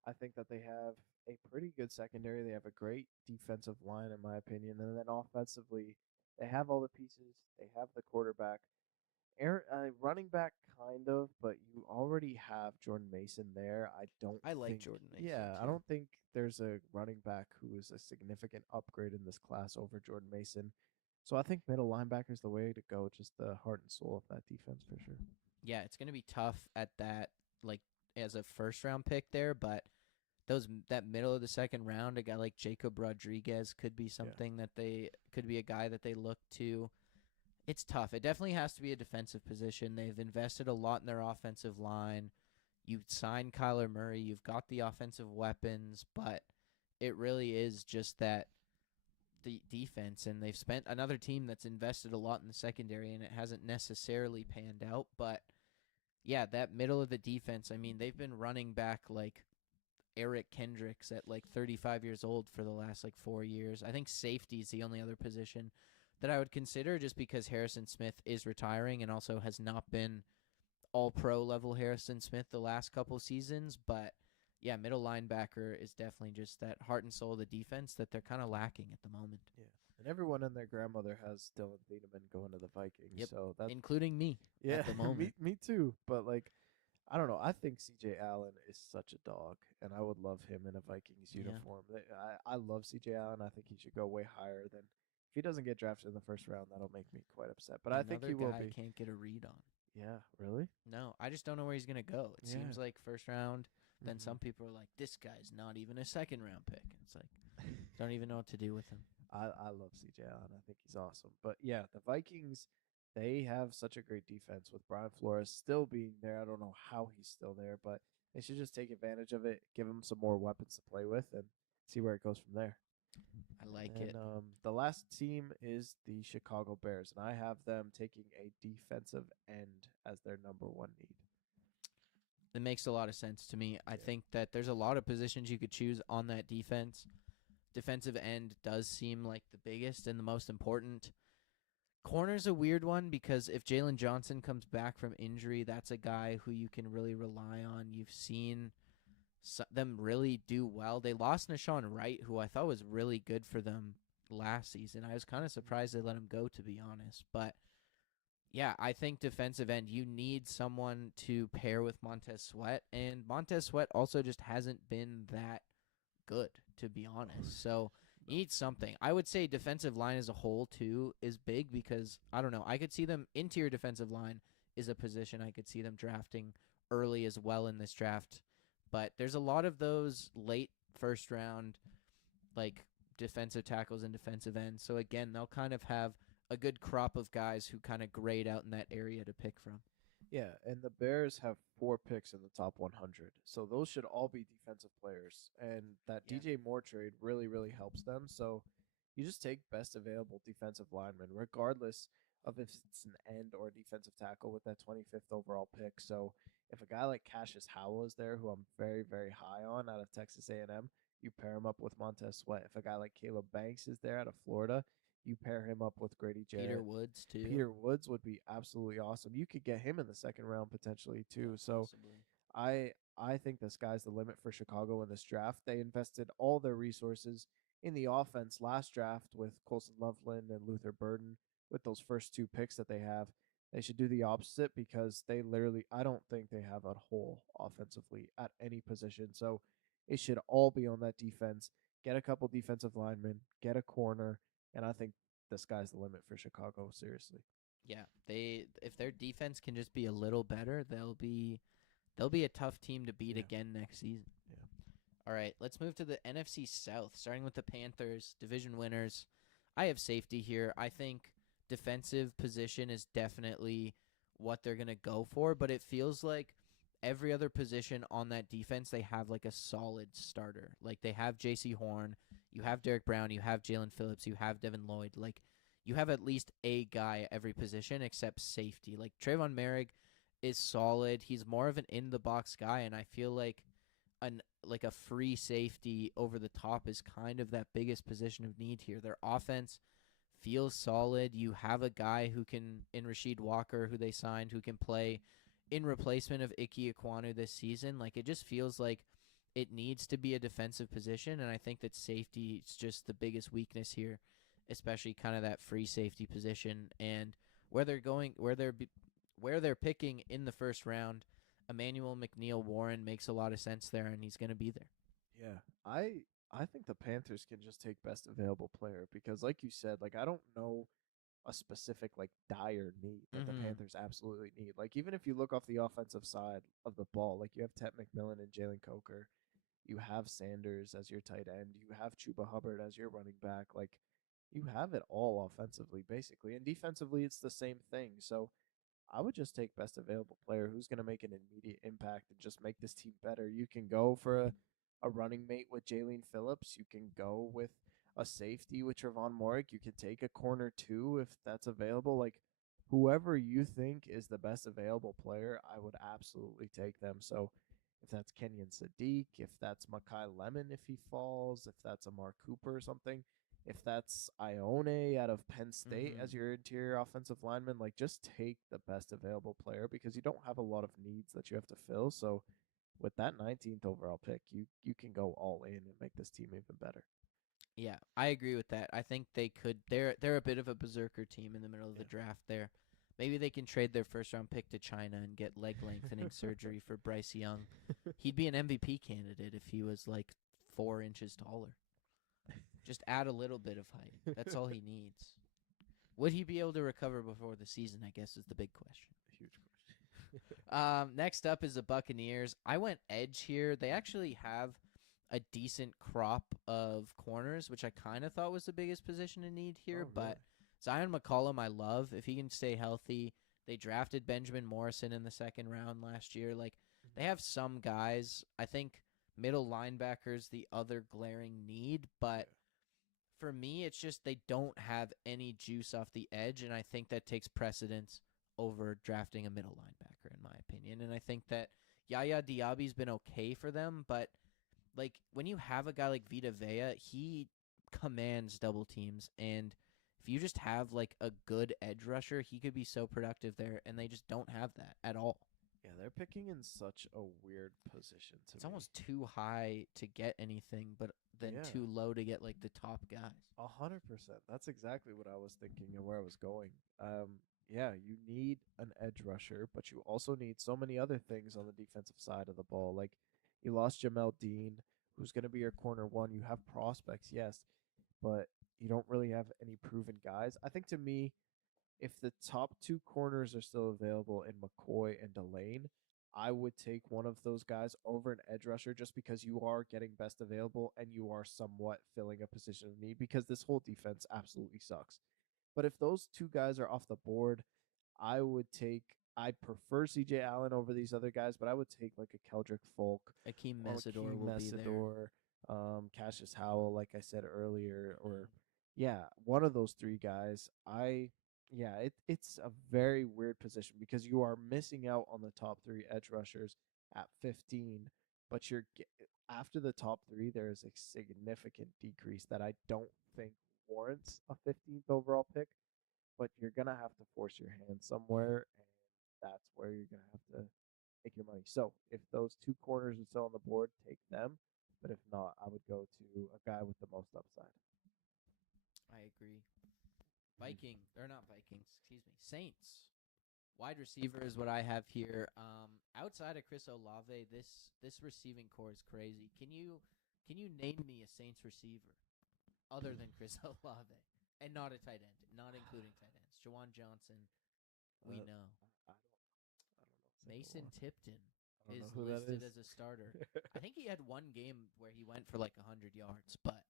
I think that they have a pretty good secondary. They have a great defensive line, in my opinion, and then offensively, they have all the pieces. They have the quarterback. Running back, kind of, but you already have Jordan Mason there. I don't I like think, Jordan Mason yeah, I too. don't think there's a running back who is a significant upgrade in this class over Jordan Mason. So I think middle linebacker is the way to go, just the heart and soul of that defense for sure. Yeah, it's gonna be tough at that like as a first round pick there, but that middle of the second round, a guy like Jacob Rodriguez could be Yeah. something that they could be a guy that they look to. It's tough. It definitely has to be a defensive position. They've invested a lot in their offensive line. You signed Kyler Murray. You've got the offensive weapons, but it really is just that the defense. And they've spent another team that's invested a lot in the secondary, and it hasn't necessarily panned out. But yeah, that middle of the defense. I mean, they've been running back like Eric Kendricks at like 35 years old for the last like 4 years. I think safety is the only other position that I would consider just because Harrison Smith is retiring and also has not been all pro level Harrison Smith the last couple seasons. But yeah, middle linebacker is definitely just that heart and soul of the defense that they're kind of lacking at the moment. Yeah. And everyone and their grandmother has Dylan Thieneman going to the Vikings. Yep. So that, Including me yeah, at the moment. me too. But like, I don't know. I think CJ Allen is such a dog, and I would love him in a Vikings Yeah. uniform. I love CJ Allen. I think he should go way higher than if he doesn't get drafted in the first round. That'll make me quite upset. But I think Another he will guy be. can't get a read on. Yeah, really? No, I just don't know where he's going to go. It Yeah. seems like first round. Then Mhm. some people are like, this guy's not even a second round pick. It's like, don't even know what to do with him. I love CJ Allen. I think he's awesome. But yeah, the Vikings, they have such a great defense with Brian Flores still being there. I don't know how he's still there, but they should just take advantage of it, give him some more weapons to play with, and see where it goes from there. I like And it. the last team is the Chicago Bears, and I have them taking a defensive end as their number one need. It makes a lot of sense to me. I Yeah. think that there's a lot of positions you could choose on that defense. Defensive end does seem like the biggest and the most important. Corner's a weird one because if Jalen Johnson comes back from injury, that's a guy who you can really rely on. You've seen them really do well. They lost Nashawn Wright, who I thought was really good for them last season. I was kind of surprised they let him go, to be honest. But yeah, I think defensive end, you need someone to pair with Montez Sweat. And Montez Sweat also just hasn't been that good, to be honest. So you need something. I would say defensive line as a whole, too, is big because, I don't know, I could see them, interior defensive line is a position I could see them drafting early as well in this draft. But there's a lot of those late first round, like defensive tackles and defensive ends. So again, they'll kind of have a good crop of guys who kind of grade out in that area to pick from. Yeah, and the Bears have 4 picks in the top 100. So those should all be defensive players. And that Yeah. DJ Moore trade really, really helps them. So you just take best available defensive lineman, regardless of if it's an end or a defensive tackle with that 25th overall pick. So if a guy like Cassius Howell is there, who I'm very, very high on out of Texas A&M, you pair him up with Montez Sweat. If a guy like Caleb Banks is there out of Florida, you pair him up with Grady Jarrett. Peter Woods, too. Peter Woods would be absolutely awesome. You could get him in the second round potentially too. So Possibly. I think the sky's the limit for Chicago in this draft. They invested all their resources in the offense last draft with Colson Loveland and Luther Burden with those first 2 picks that they have. They should do the opposite because they literally I don't think they have a hole offensively at any position. So it should all be on that defense. Get a couple defensive linemen, get a corner, and I think the sky's the limit for Chicago. Seriously. Yeah, if their defense can just be a little better, they'll be a tough team to beat again next season. Yeah. All right, let's move to the NFC South, starting with the Panthers, division winners. I have safety here. I think defensive position is definitely what they're going to go for, but it feels like every other position on that defense, they have like a solid starter. Like they have J.C. Horn, you have Derek Brown, you have Jalen Phillips, you have Devin Lloyd. Like you have at least a guy at every position except safety. Like Trayvon Merrick is solid. He's more of an in-the-box guy, and I feel like a free safety over the top is kind of that biggest position of need here. Their offense feels solid. You have a guy who can, in Rasheed Walker, who they signed, who can play in replacement of Ike Ekwonu this season. Like, it just feels like it needs to be a defensive position, and I think that safety is just the biggest weakness here, especially kind of that free safety position. And where they're picking in the first round, Emmanuel McNeil-Warren makes a lot of sense there, and he's going to be there. Yeah, I think the Panthers can just take best available player because, like you said, like I don't know a specific like dire need that the Panthers absolutely need. Like even if you look off the offensive side of the ball, like you have Ted McMillan and Jalen Coker, you have Sanders as your tight end, you have Chuba Hubbard as your running back. Like you have it all offensively basically, and defensively it's the same thing. So I would just take best available player who's going to make an immediate impact and just make this team better. You can go for a running mate with Jalen Phillips. You can go with a safety with Trevon Morik. You could take a corner too if that's available. Like whoever you think is the best available player, I would absolutely take them. So if that's Kenyon Sadiq, if that's Makai Lemon if he falls, if that's Amar Cooper or something, if that's Ione out of Penn State as your interior offensive lineman, like just take the best available player because you don't have a lot of needs that you have to fill. So with that 19th overall pick, you can go all in and make this team even better. Yeah, I agree with that. I think they could. They're a bit of a berserker team in the middle of the draft there. Maybe they can trade their first round pick to China and get leg lengthening surgery for Bryce Young. He'd be an MVP candidate if he was like 4 inches taller. Just add a little bit of height. That's all he needs. Would he be able to recover before the season, I guess, is the big question. Huge question. Next up is the Buccaneers. I went edge here. They actually have a decent crop of corners, which I kind of thought was the biggest position in need here. But Zion McCollum, I love. If he can stay healthy. They drafted Benjamin Morrison in the second round last year. Like, they have some guys. I think middle linebacker's the other glaring need, but for me, it's just they don't have any juice off the edge, and I think that takes precedence over drafting a middle linebacker, in my opinion. And I think that Yaya Diaby's been okay for them, but like when you have a guy like Vita Vea, he commands double teams, and if you just have like a good edge rusher, he could be so productive there, and they just don't have that at all. Yeah, they're picking in such a weird position to It's almost too high to get anything, but then too low to get like the top guys. 100%. That's exactly what I was thinking and where I was going. Yeah, you need an edge rusher, but you also need so many other things on the defensive side of the ball. Like you lost Jamel Dean, who's going to be your corner one. You have prospects, yes, but you don't really have any proven guys. I think to me, if the top two corners are still available in McCoy and Delane, I would take one of those guys over an edge rusher just because you are getting best available and you are somewhat filling a position of need because this whole defense absolutely sucks. But if those two guys are off the board, I prefer CJ Allen over these other guys, but I would take like a Keldrick Folk, Akeem Mesidor will be there. Cassius Howell, like I said earlier, or one of those three guys. It's a very weird position because you are missing out on the top three edge rushers at 15, but after the top three, there is a significant decrease that I don't think warrants a 15th overall pick. But you're gonna have to force your hand somewhere, and that's where you're gonna have to take your money. So if those two corners are still on the board, take them. But if not, I would go to a guy with the most upside. I agree. Saints. Wide receiver is what I have here. Outside of Chris Olave, this receiving core is crazy. Can you name me a Saints receiver other than Chris Olave? And not a tight end, not including tight ends. Jawan Johnson, we know. I don't know. Mason Tipton I don't is know who that listed is. as a starter. I think he had one game where he went for like 100 yards, but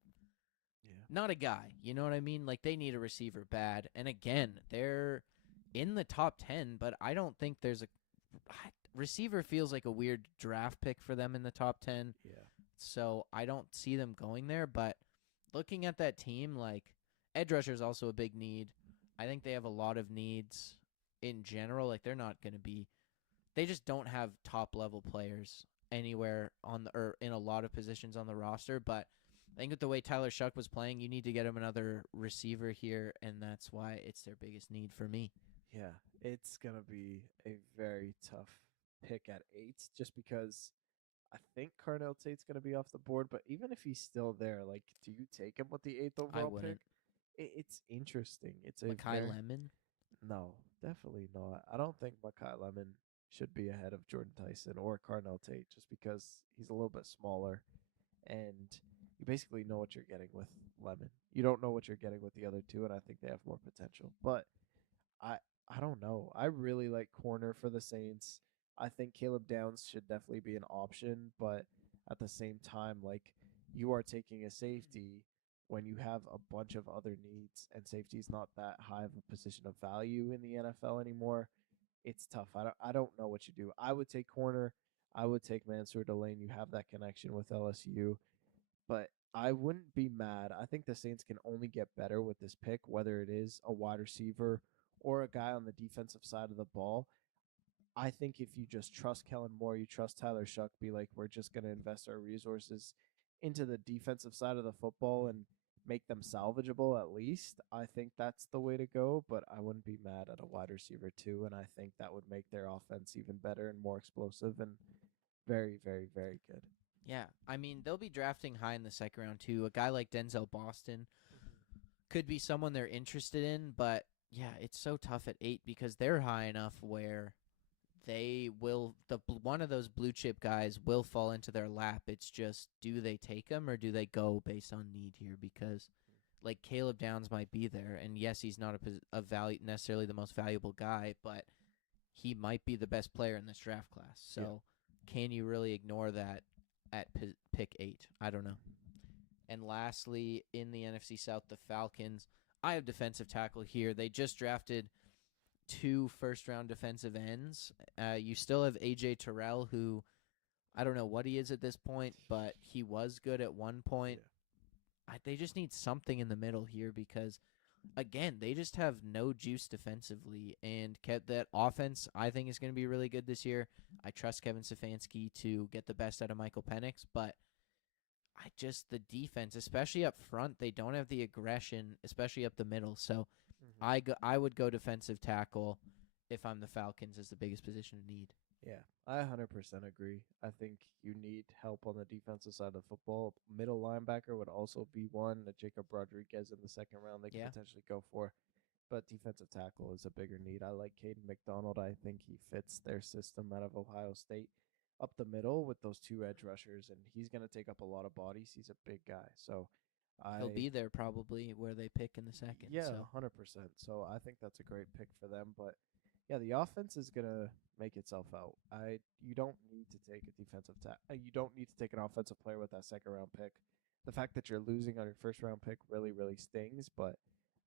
Yeah. not a guy. You know what I mean? Like, they need a receiver bad. And again, they're in the top 10, but I don't think there's a receiver feels like a weird draft pick for them in the top 10. Yeah. So I don't see them going there. But looking at that team, like, edge rusher is also a big need. I think they have a lot of needs in general. Like, they're not going to be – they just don't have top-level players anywhere on the or in a lot of positions on the roster. But I think with the way Tyler Shuck was playing, you need to get him another receiver here, and that's why it's their biggest need for me. Yeah. It's going to be a very tough pick at 8 just because I think Carnell Tate's going to be off the board. But even if he's still there, like, do you take him with the 8th overall wouldn't. pick? It's interesting. It's Makai Lemon? No, definitely not. I don't think Makai Lemon should be ahead of Jordan Tyson or Carnell Tate just because he's a little bit smaller and you basically know what you're getting with Lemon. You don't know what you're getting with the other two, and I think they have more potential. But I I don't know. I really like corner for the Saints. I think Caleb Downs should definitely be an option, but at the same time, like you are taking a safety when you have a bunch of other needs, and safety is not that high of a position of value in the NFL anymore. It's tough. I don't know what you do. I would take corner. I would take Mansour Delane. You have that connection with LSU, but I wouldn't be mad. I think the Saints can only get better with this pick, whether it is a wide receiver or a guy on the defensive side of the ball. I think if you just trust Kellen Moore, you trust Tyler Shuck, be like, we're just going to invest our resources into the defensive side of the football and make them salvageable at least. I think that's the way to go, but I wouldn't be mad at a wide receiver too, and I think that would make their offense even better and more explosive and very, very, very good. Yeah. I mean, they'll be drafting high in the second round, too. A guy like Denzel Boston could be someone they're interested in, but yeah, it's so tough at 8 because they're high enough where they will one of those blue chip guys will fall into their lap. It's just, do they take him or do they go based on need here? Because like Caleb Downs might be there, and yes, he's not a value necessarily the most valuable guy, but he might be the best player in this draft class. So can you really ignore that at pick 8? I don't know. And lastly, in the NFC South, the Falcons. I have defensive tackle here. They just drafted 2 first-round defensive ends. You still have A.J. Terrell, who I don't know what he is at this point, but he was good at one point. Yeah. They just need something in the middle here because, again, they just have no juice defensively. And that offense, I think, is going to be really good this year. I trust Kevin Stefanski to get the best out of Michael Penix, but the defense, especially up front, they don't have the aggression, especially up the middle. So I would go defensive tackle if I'm the Falcons as the biggest position of need. Yeah, I 100% agree. I think you need help on the defensive side of the football. Middle linebacker would also be one. Jacob Rodriguez in the second round they could potentially go for. But defensive tackle is a bigger need. I like Caden McDonald. I think he fits their system out of Ohio State up the middle with those 2 edge rushers, and he's going to take up a lot of bodies. He's a big guy. So he'll be there probably where they pick in the second. Yeah, 100%. So I think that's a great pick for them. But yeah, the offense is gonna make itself out. You don't need to take a defensive you don't need to take an offensive player with that second round pick. The fact that you're losing on your first round pick really, really stings. But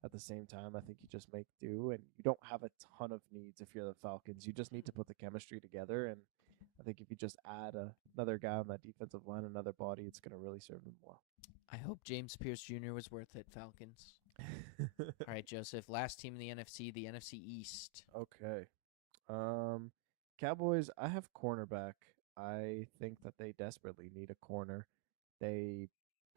at the same time, I think you just make do, and you don't have a ton of needs if you're the Falcons. You just need to put the chemistry together, and I think if you just add another guy on that defensive line, another body, it's gonna really serve them well. I hope James Pierce Jr. was worth it, Falcons. All right, Joseph. Last team in the NFC East. Okay. Cowboys, I have cornerback. I think that they desperately need a corner. They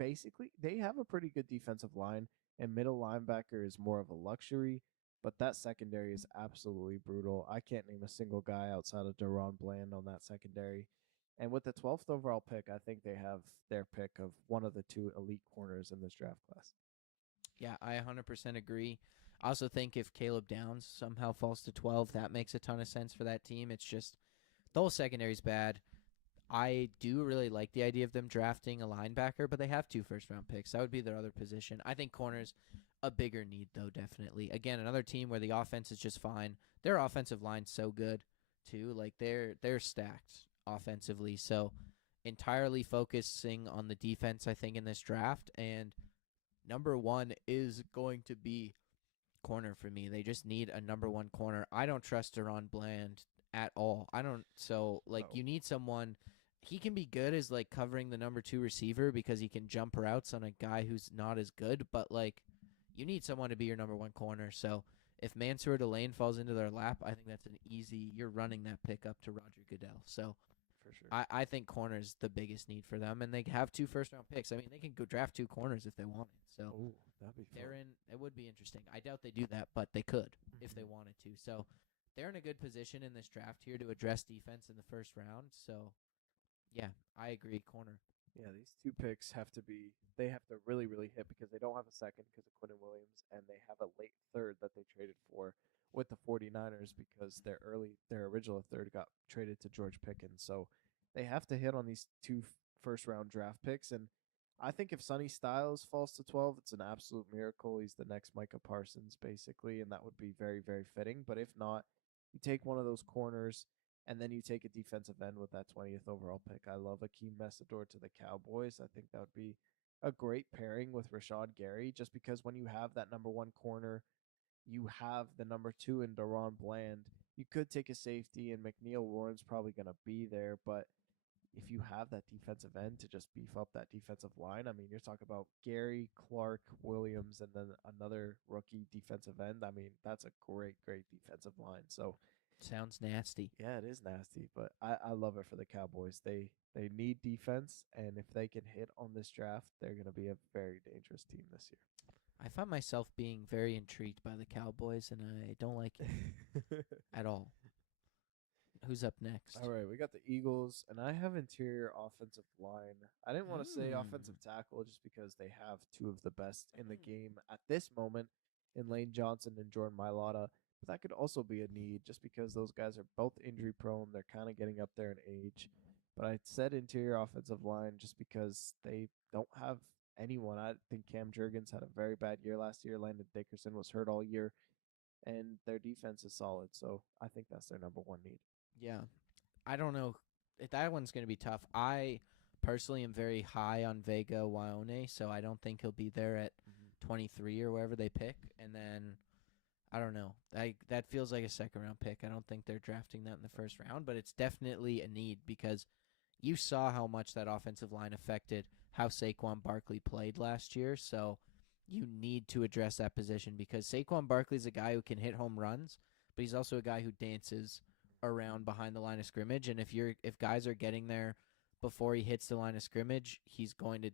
have a pretty good defensive line, and middle linebacker is more of a luxury, but that secondary is absolutely brutal. I can't name a single guy outside of Deron Bland on that secondary. And with the 12th overall pick, I think they have their pick of one of the 2 elite corners in this draft class. Yeah, I 100% agree. I also think if Caleb Downs somehow falls to 12, that makes a ton of sense for that team. It's just the whole secondary's bad. I do really like the idea of them drafting a linebacker, but they have 2 first-round picks. That would be their other position. I think corners a bigger need, though, definitely. Again, another team where the offense is just fine. Their offensive line's so good, too. Like, they're stacked offensively. So, entirely focusing on the defense, I think, in this draft. And number one is going to be corner for me. They just need a number one corner. I don't trust Deron Bland at all. I don't. So, like, No. you need someone. He can be good as, like, covering the number two receiver because he can jump routes on a guy who's not as good. But, like, you need someone to be your number one corner. So, if Mansour Delane falls into their lap, I think that's an easy. You're running that pick up to Roger Goodell. So, For sure. I think corner's the biggest need for them, and they have 2 first-round picks. I mean, they can go draft 2 corners if they wanted. So Oh, that'd be fun. they're in. It would be interesting. I doubt they do that, but they could if they Mhm. wanted to. So they're in a good position in this draft here to address defense in the first round. So yeah, I agree. Corner. Yeah, these 2 picks have to be. They have to really, really hit because they don't have a second because of Quinnen Williams, and they have a late third that they traded for with the 49ers because their original third got traded to George Pickens. So they have to hit on these 2 first round draft picks, and I think if Sonny Styles falls to 12, it's an absolute miracle. He's the next Micah Parsons, basically, and that would be very, very fitting. But if not, you take one of those corners and then you take a defensive end with that 20th overall pick. I love Akeem Messidor to the Cowboys. I think that would be a great pairing with Rashad Gary, just because when you have that number one corner, you have the number two in Deron Bland. You could take a safety, and McNeil Warren's probably going to be there, but if you have that defensive end to just beef up that defensive line, I mean, you're talking about Gary, Clark, Williams, and then another rookie defensive end. I mean, that's a great, great defensive line. So Sounds nasty. yeah, it is nasty, but I love it for the Cowboys. They need defense, and if they can hit on this draft, they're going to be a very dangerous team this I find myself being very intrigued by the Cowboys, and I don't like it year. at all. Who's up next? All right, we got the Eagles, and I have interior offensive line. I didn't want to say offensive tackle just because they have 2 of the best in the game at this moment in Lane Johnson and Jordan Mailata. But that could also be a need just because those guys are both injury prone. They're kind of getting up there in age. But I said interior offensive line just because they don't have anyone. I think Cam Jurgens had a very bad year last year. Landon Dickerson was hurt all year, and their defense is solid. So I think that's their number one need. Yeah. I don't know. That one's going to be tough. I personally am very high on Vega Wyone, so I don't think he'll be there at 23 or wherever they pick. And then, I don't know. That feels like a second-round pick. I don't think they're drafting that in the first round, but it's definitely a need because you saw how much that offensive line affected how Saquon Barkley played last year, so you need to address that position because Saquon Barkley's a guy who can hit home runs, but he's also a guy who dances around behind the line of scrimmage, and if guys are getting there before he hits the line of scrimmage, he's going to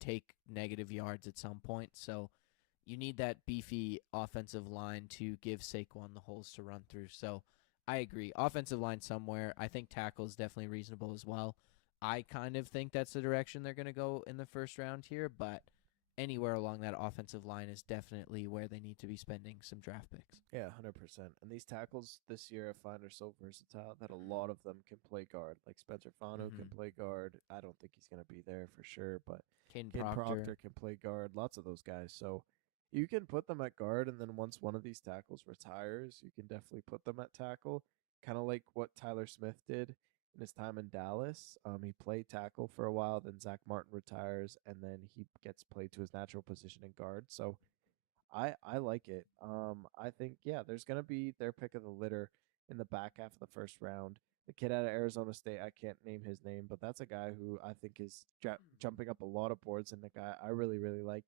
take negative yards at some point. So you need that beefy offensive line to give Saquon the holes to run through. So I agree. Offensive line somewhere. I think tackle is definitely reasonable as well. I kind of think that's the direction they're going to go in the first round here, but anywhere along that offensive line is definitely where they need to be spending some draft picks. Yeah, 100%. And these tackles this year I find are so versatile that a lot of them can play guard. Like Spencer Fano can play guard. I don't think he's going to be there for sure, but Caden Ken Proctor. Proctor can play guard. Lots of those guys. So you can put them at guard, and then once one of these tackles retires, you can definitely put them at tackle. Kind of like what Tyler Smith did in his time in Dallas. He played tackle for a while, then Zach Martin retires, and then he gets played to his natural position in guard. So I like it. I think there's gonna be their pick of the litter in the back half of the first round. The kid out of Arizona State, I can't name his name, but that's a guy who I think is jumping up a lot of boards, and the guy I really really like.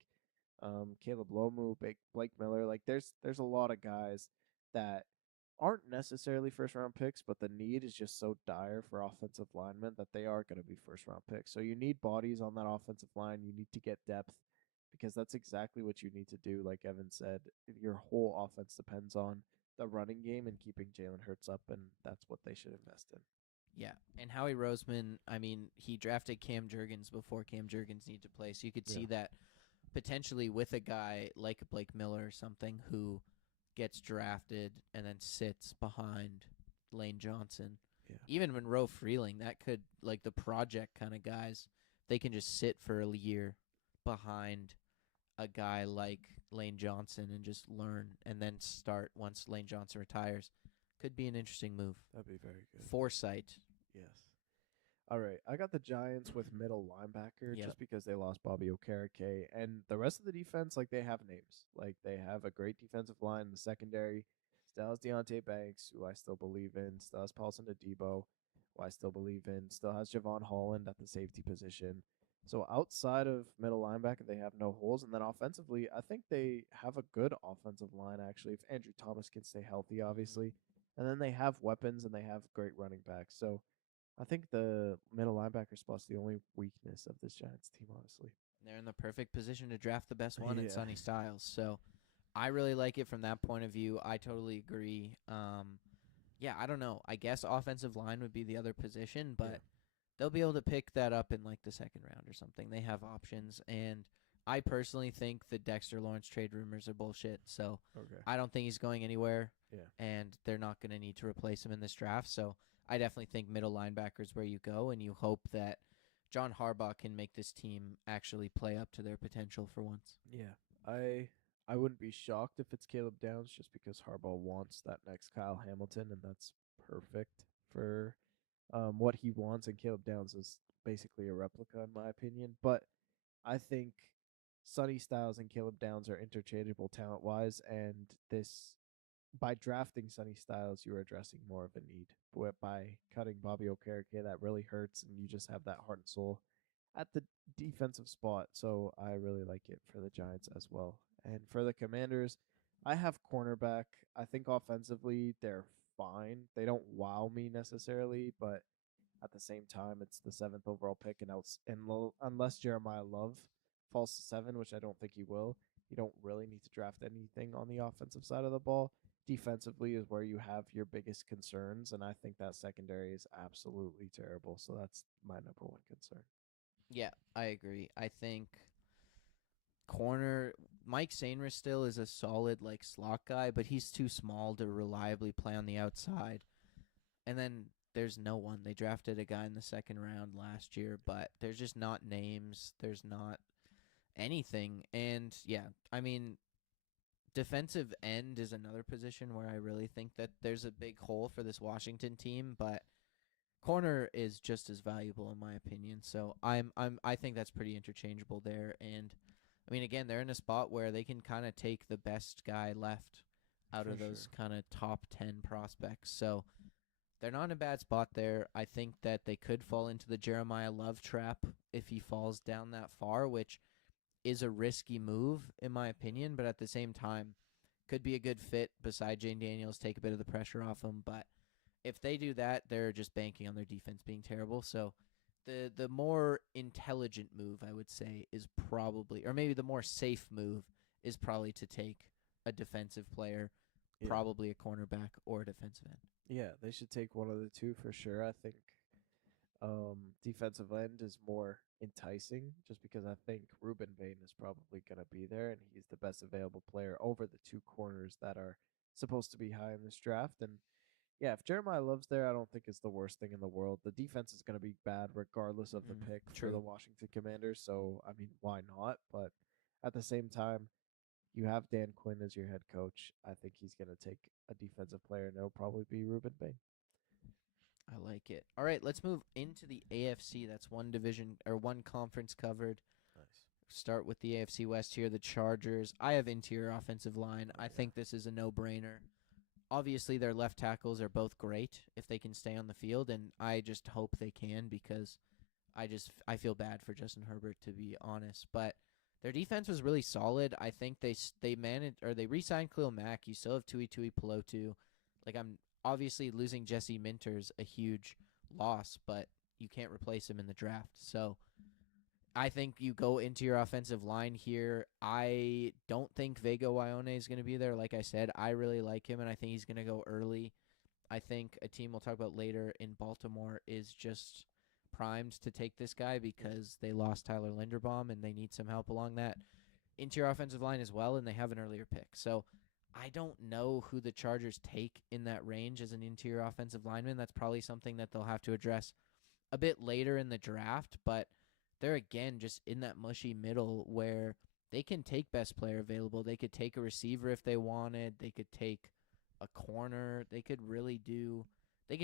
Caleb Lomu, Blake Miller, like there's a lot of guys that aren't necessarily first round picks, but the need is just so dire for offensive linemen that they are going to be first round picks. So you need bodies on that offensive line. You need to get depth because that's exactly what you need to do. Like Evan said, your whole offense depends on the running game and keeping Jalen Hurts up, and that's what they should invest in. Yeah, and Howie Roseman, I mean, he drafted Cam Jurgens before Cam Jurgens needed to play, so you could see that potentially with a guy like Blake Miller or something who gets drafted and then sits behind Lane Johnson. Yeah. Even Monroe Freeling, that could, like the project kind of guys, they can just sit for a year behind a guy like Lane Johnson and just learn and then start once Lane Johnson retires. Could be an interesting move. That'd be very good. Foresight. Yes. All right, I got the Giants with middle linebacker Yep. just because they lost Bobby Okereke, and the rest of the defense, like they have names, like they have a great defensive line in the secondary. Still has Deontay Banks, who I still believe in. Still has Paulson Adebo, who I still believe in. Still has Javon Holland at the safety position. So outside of middle linebacker, they have no holes, and then offensively, I think they have a good offensive line actually. If Andrew Thomas can stay healthy, obviously, and then they have weapons and they have great running backs. So I think the middle linebacker spot's the only weakness of this Giants team, honestly. They're in the perfect position to draft the best one in Yeah. Sonny Styles. So I really like it from that point of view. I totally agree. Yeah, I don't know. I guess offensive line would be the other position, but Yeah. they'll be able to pick that up in like the second round or something. They have options, and I personally think the Dexter Lawrence trade rumors are bullshit. So Okay. I don't think he's going anywhere. Yeah. And they're not going to need to replace him in this draft. So I definitely think middle linebacker is where you go, and you hope that John Harbaugh can make this team actually play up to their potential for once. Yeah. I wouldn't be shocked if it's Caleb Downs just because Harbaugh wants that next Kyle Hamilton, and that's perfect for what he wants, and Caleb Downs is basically a replica in my opinion. But I think Sonny Styles and Caleb Downs are interchangeable talent wise, and this by drafting Sonny Styles, you are addressing more of a need. But by cutting Bobby Okereke, that really hurts, and you just have that heart and soul at the defensive spot. So I really like it for the Giants as well. And for the Commanders, I have cornerback. I think offensively they're fine. They don't wow me necessarily, but at the same time, it's the seventh overall pick, and unless Jeremiah Love falls to 7, which I don't think he will, you don't really need to draft anything on the offensive side of the ball. Defensively is where you have your biggest concerns, and I think that secondary is absolutely terrible. So that's my number one concern. Yeah, I agree. I think corner Mike Sainris still is a solid like slot guy, but he's too small to reliably play on the outside. And then there's no one. They drafted a guy in the second round last year, but there's just not names. There's not anything. And yeah, I mean, defensive end is another position where I really think that there's a big hole for this Washington team, but corner is just as valuable in my opinion. So I think that's pretty interchangeable there. And I mean, again, they're in a spot where they can kind of take the best guy left out For of those sure. kind of top 10 prospects. So they're not in a bad spot there. I think that they could fall into the Jeremiah Love trap if he falls down that far, which is a risky move in my opinion, but at the same time could be a good fit beside Jane Daniels, take a bit of the pressure off him. But if they do that, they're just banking on their defense being terrible. So the more intelligent move, I would say, is probably, or maybe the more safe move is probably to take a defensive player, Yeah. probably a cornerback or a defensive end. Yeah, they should take one of the two for sure. I think defensive end is more enticing just because I think Ruben Bain is probably going to be there and he's the best available player over the two corners that are supposed to be high in this draft. And yeah, if Jeremiah Love's there, I don't think it's the worst thing in the world. The defense is going to be bad regardless of the pick for True. the Washington Commanders. So, I mean, why not? But at the same time, you have Dan Quinn as your head coach. I think he's going to take a defensive player, and it'll probably be Ruben Bain. I like it. All right, let's move into the AFC. That's one division or one conference covered. Nice. Start with the AFC West here. The Chargers. I have interior offensive line. I think this is a no-brainer. Obviously, their left tackles are both great if they can stay on the field, and I just hope they can because I feel bad for Justin Herbert, to be honest. But their defense was really solid. I think they managed, or they re-signed Khalil Mack. You still have Tui Pelotu. Like, I'm obviously losing Jesse Minter's a huge loss, but you can't replace him in the draft. So I think you go into your offensive line here. I don't think Vega Ione is going to be there. Like I said, I really like him, and I think he's going to go early. I think a team we'll talk about later in Baltimore is just primed to take this guy because they lost Tyler Linderbaum, and they need some help along that interior offensive line as well, and they have an earlier pick. So I don't know who the Chargers take in that range as an interior offensive lineman. That's probably something that they'll have to address a bit later in the draft, but they're again just in that mushy middle where they can take best player available. They could take a receiver if they wanted. They could take a corner. They could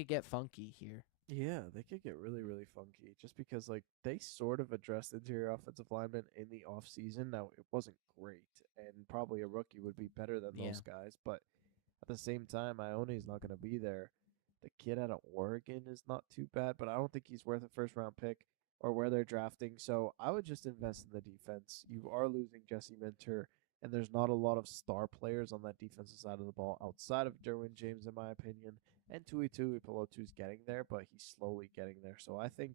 get funky here. Yeah, they could get really, really funky just because like they sort of addressed interior offensive linemen in the off season. Now it wasn't great, and probably a rookie would be better than Yeah. those guys. But at the same time, Ione's not going to be there. The kid out of Oregon is not too bad, but I don't think he's worth a first round pick or where they're drafting. So I would just invest in the defense. You are losing Jesse Minter, and there's not a lot of star players on that defensive side of the ball outside of Derwin James, in my opinion. And Tuipulotu's getting there, but he's slowly getting there. So I think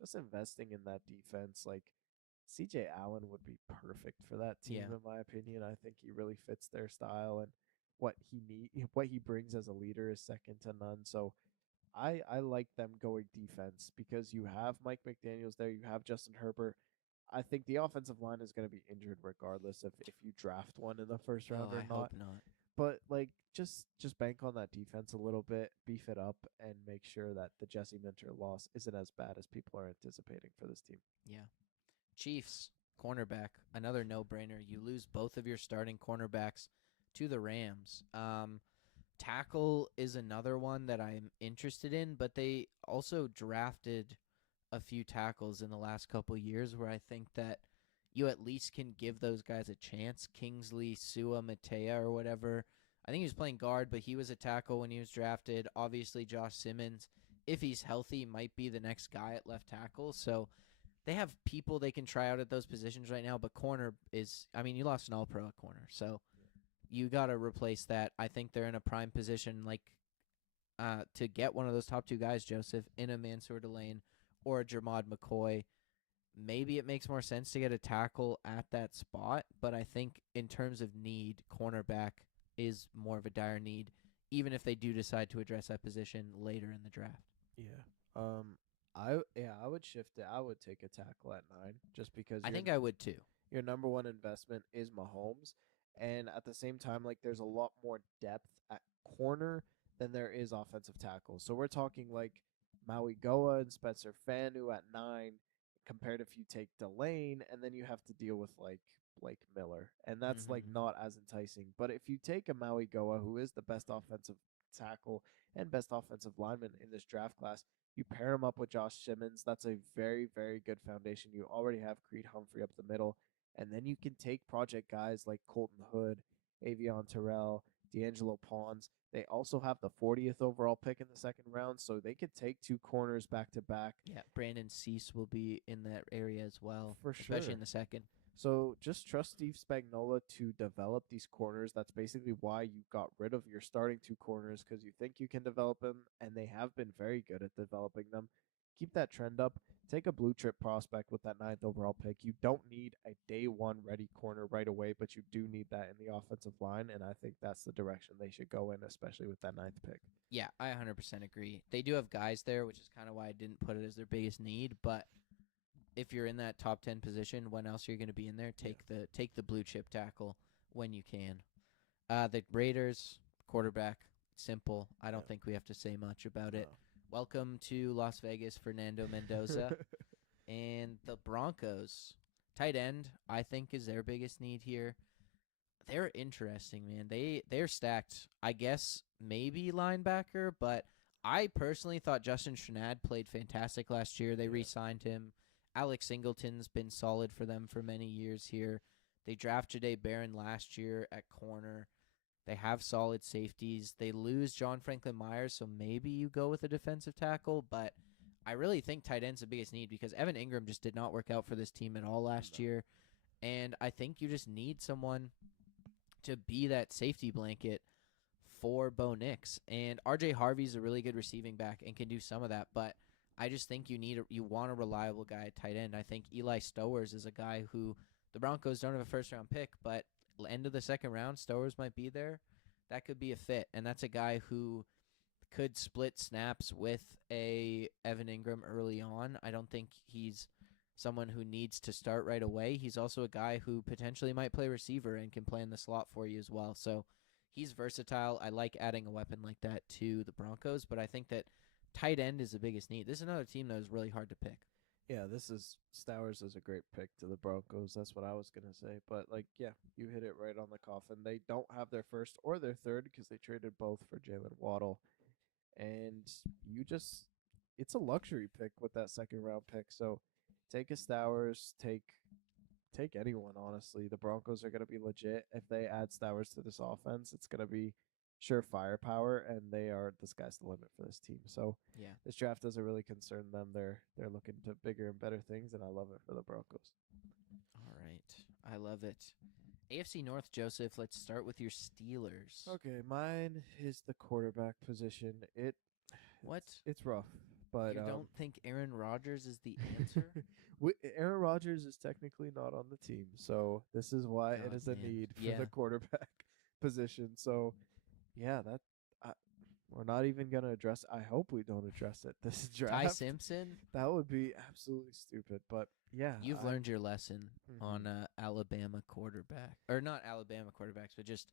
just investing in that defense, like CJ Allen would be perfect for that team, Yeah. in my opinion. I think he really fits their style, and what he brings as a leader is second to none. So I like them going defense because you have Mike McDaniels there, you have Justin Herbert. I think the offensive line is going to be injured regardless of if you draft one in the first round or I not. hope not. But like just bank on that defense a little bit, beef it up, and make sure that the Jesse Minter loss isn't as bad as people are anticipating for this team. Yeah. Chiefs, cornerback, another no-brainer. You lose both of your starting cornerbacks to the Rams. Tackle is another one that I'm interested in, but they also drafted a few tackles in the last couple years where I think that you at least can give those guys a chance. Kingsley Sua Matea or whatever. I think he was playing guard, but he was a tackle when he was drafted. Obviously, Josh Simmons, if he's healthy, might be the next guy at left tackle. So they have people they can try out at those positions right now, but corner is, I mean, you lost an all-pro at corner, so you got to replace that. I think they're in a prime position to get one of those top two guys, Joseph, in a Mansour Delane or a Jermod McCoy. Maybe it makes more sense to get a tackle at that spot, but I think in terms of need, cornerback is more of a dire need, even if they do decide to address that position later in the draft. Yeah. I would shift it. I would take a tackle at 9 just because I think I would too. Your number one investment is Mahomes, and at the same time, like there's a lot more depth at corner than there is offensive tackle. So we're talking like Maui Goa and Spencer Fanu at 9, compared if you take Delane, and then you have to deal with like Blake Miller, and that's like not as enticing. But if you take a Maui Goa, who is the best offensive tackle and best offensive lineman in this draft class, you pair him up with Josh Simmons. That's a very, very good foundation. You already have Creed Humphrey up the middle. And then you can take project guys like Colton Hood, Avion Terrell, D'Angelo Pons. They also have the 40th overall pick in the second round, so they could take two corners back to back. Yeah, Brandon Cease will be in that area as well, for sure, especially in the second. So just trust Steve Spagnuolo to develop these corners. That's basically why you got rid of your starting two corners, because you think you can develop them, and they have been very good at developing them. Keep that trend up. Take a blue chip prospect with that 9th overall pick. You don't need a day one ready corner right away, but you do need that in the offensive line, and I think that's the direction they should go in, especially with that 9th pick. Yeah, I 100% agree. They do have guys there, which is kind of why I didn't put it as their biggest need, but if you're in that top 10 position, when else are you going to be in there? Take the blue chip tackle when you can. The Raiders, quarterback, simple. I don't think we have to say much about it. Welcome to Las Vegas, Fernando Mendoza. And the Broncos, tight end, I think is their biggest need here. They're interesting, man. They're stacked. I guess maybe linebacker, but I personally thought Justin Shenad played fantastic last year. They re-signed him. Alex Singleton's been solid for them for many years here. They draft Jahdae Barron last year at corner. They have solid safeties. They lose John Franklin Myers, so maybe you go with a defensive tackle, but I really think tight end's the biggest need because Evan Ingram just did not work out for this team at all last year, and I think you just need someone to be that safety blanket for Bo Nix. And R.J. Harvey's a really good receiving back and can do some of that, but I just think you want a reliable guy at tight end. I think Eli Stowers is a guy who the Broncos don't have a first-round pick, but end of the second round, Stowers might be there. That could be a fit, and that's a guy who could split snaps with a Evan Ingram early on. I don't think he's someone who needs to start right away. He's also a guy who potentially might play receiver and can play in the slot for you as well. So he's versatile. I like adding a weapon like that to the Broncos, but I think that tight end is the biggest need. This is another team that is really hard to pick. Yeah, Stowers is a great pick to the Broncos. That's what I was gonna say. But like, yeah, you hit it right on the coffin. They don't have their first or their third because they traded both for Jalen Waddle, and you just it's a luxury pick with that second round pick. So take a Stowers, take anyone. Honestly, the Broncos are gonna be legit if they add Stowers to this offense. It's gonna be sure firepower, and they are the sky's the limit for this team. So Yeah. this draft doesn't really concern them. They're looking to bigger and better things, and I love it for the Broncos. All right. I love it. AFC North, Joseph, let's start with your Steelers. Okay, mine is the quarterback position. What? It's rough, but you don't think Aaron Rodgers is the answer? Aaron Rodgers is technically not on the team, so this is why it is a man. need for Yeah. the quarterback position. So, yeah, we're not even gonna address. I hope we don't address it. This draft. Ty Simpson? That would be absolutely stupid. But yeah, You've learned your lesson Mhm. on Alabama quarterback. Or not Alabama quarterbacks, but just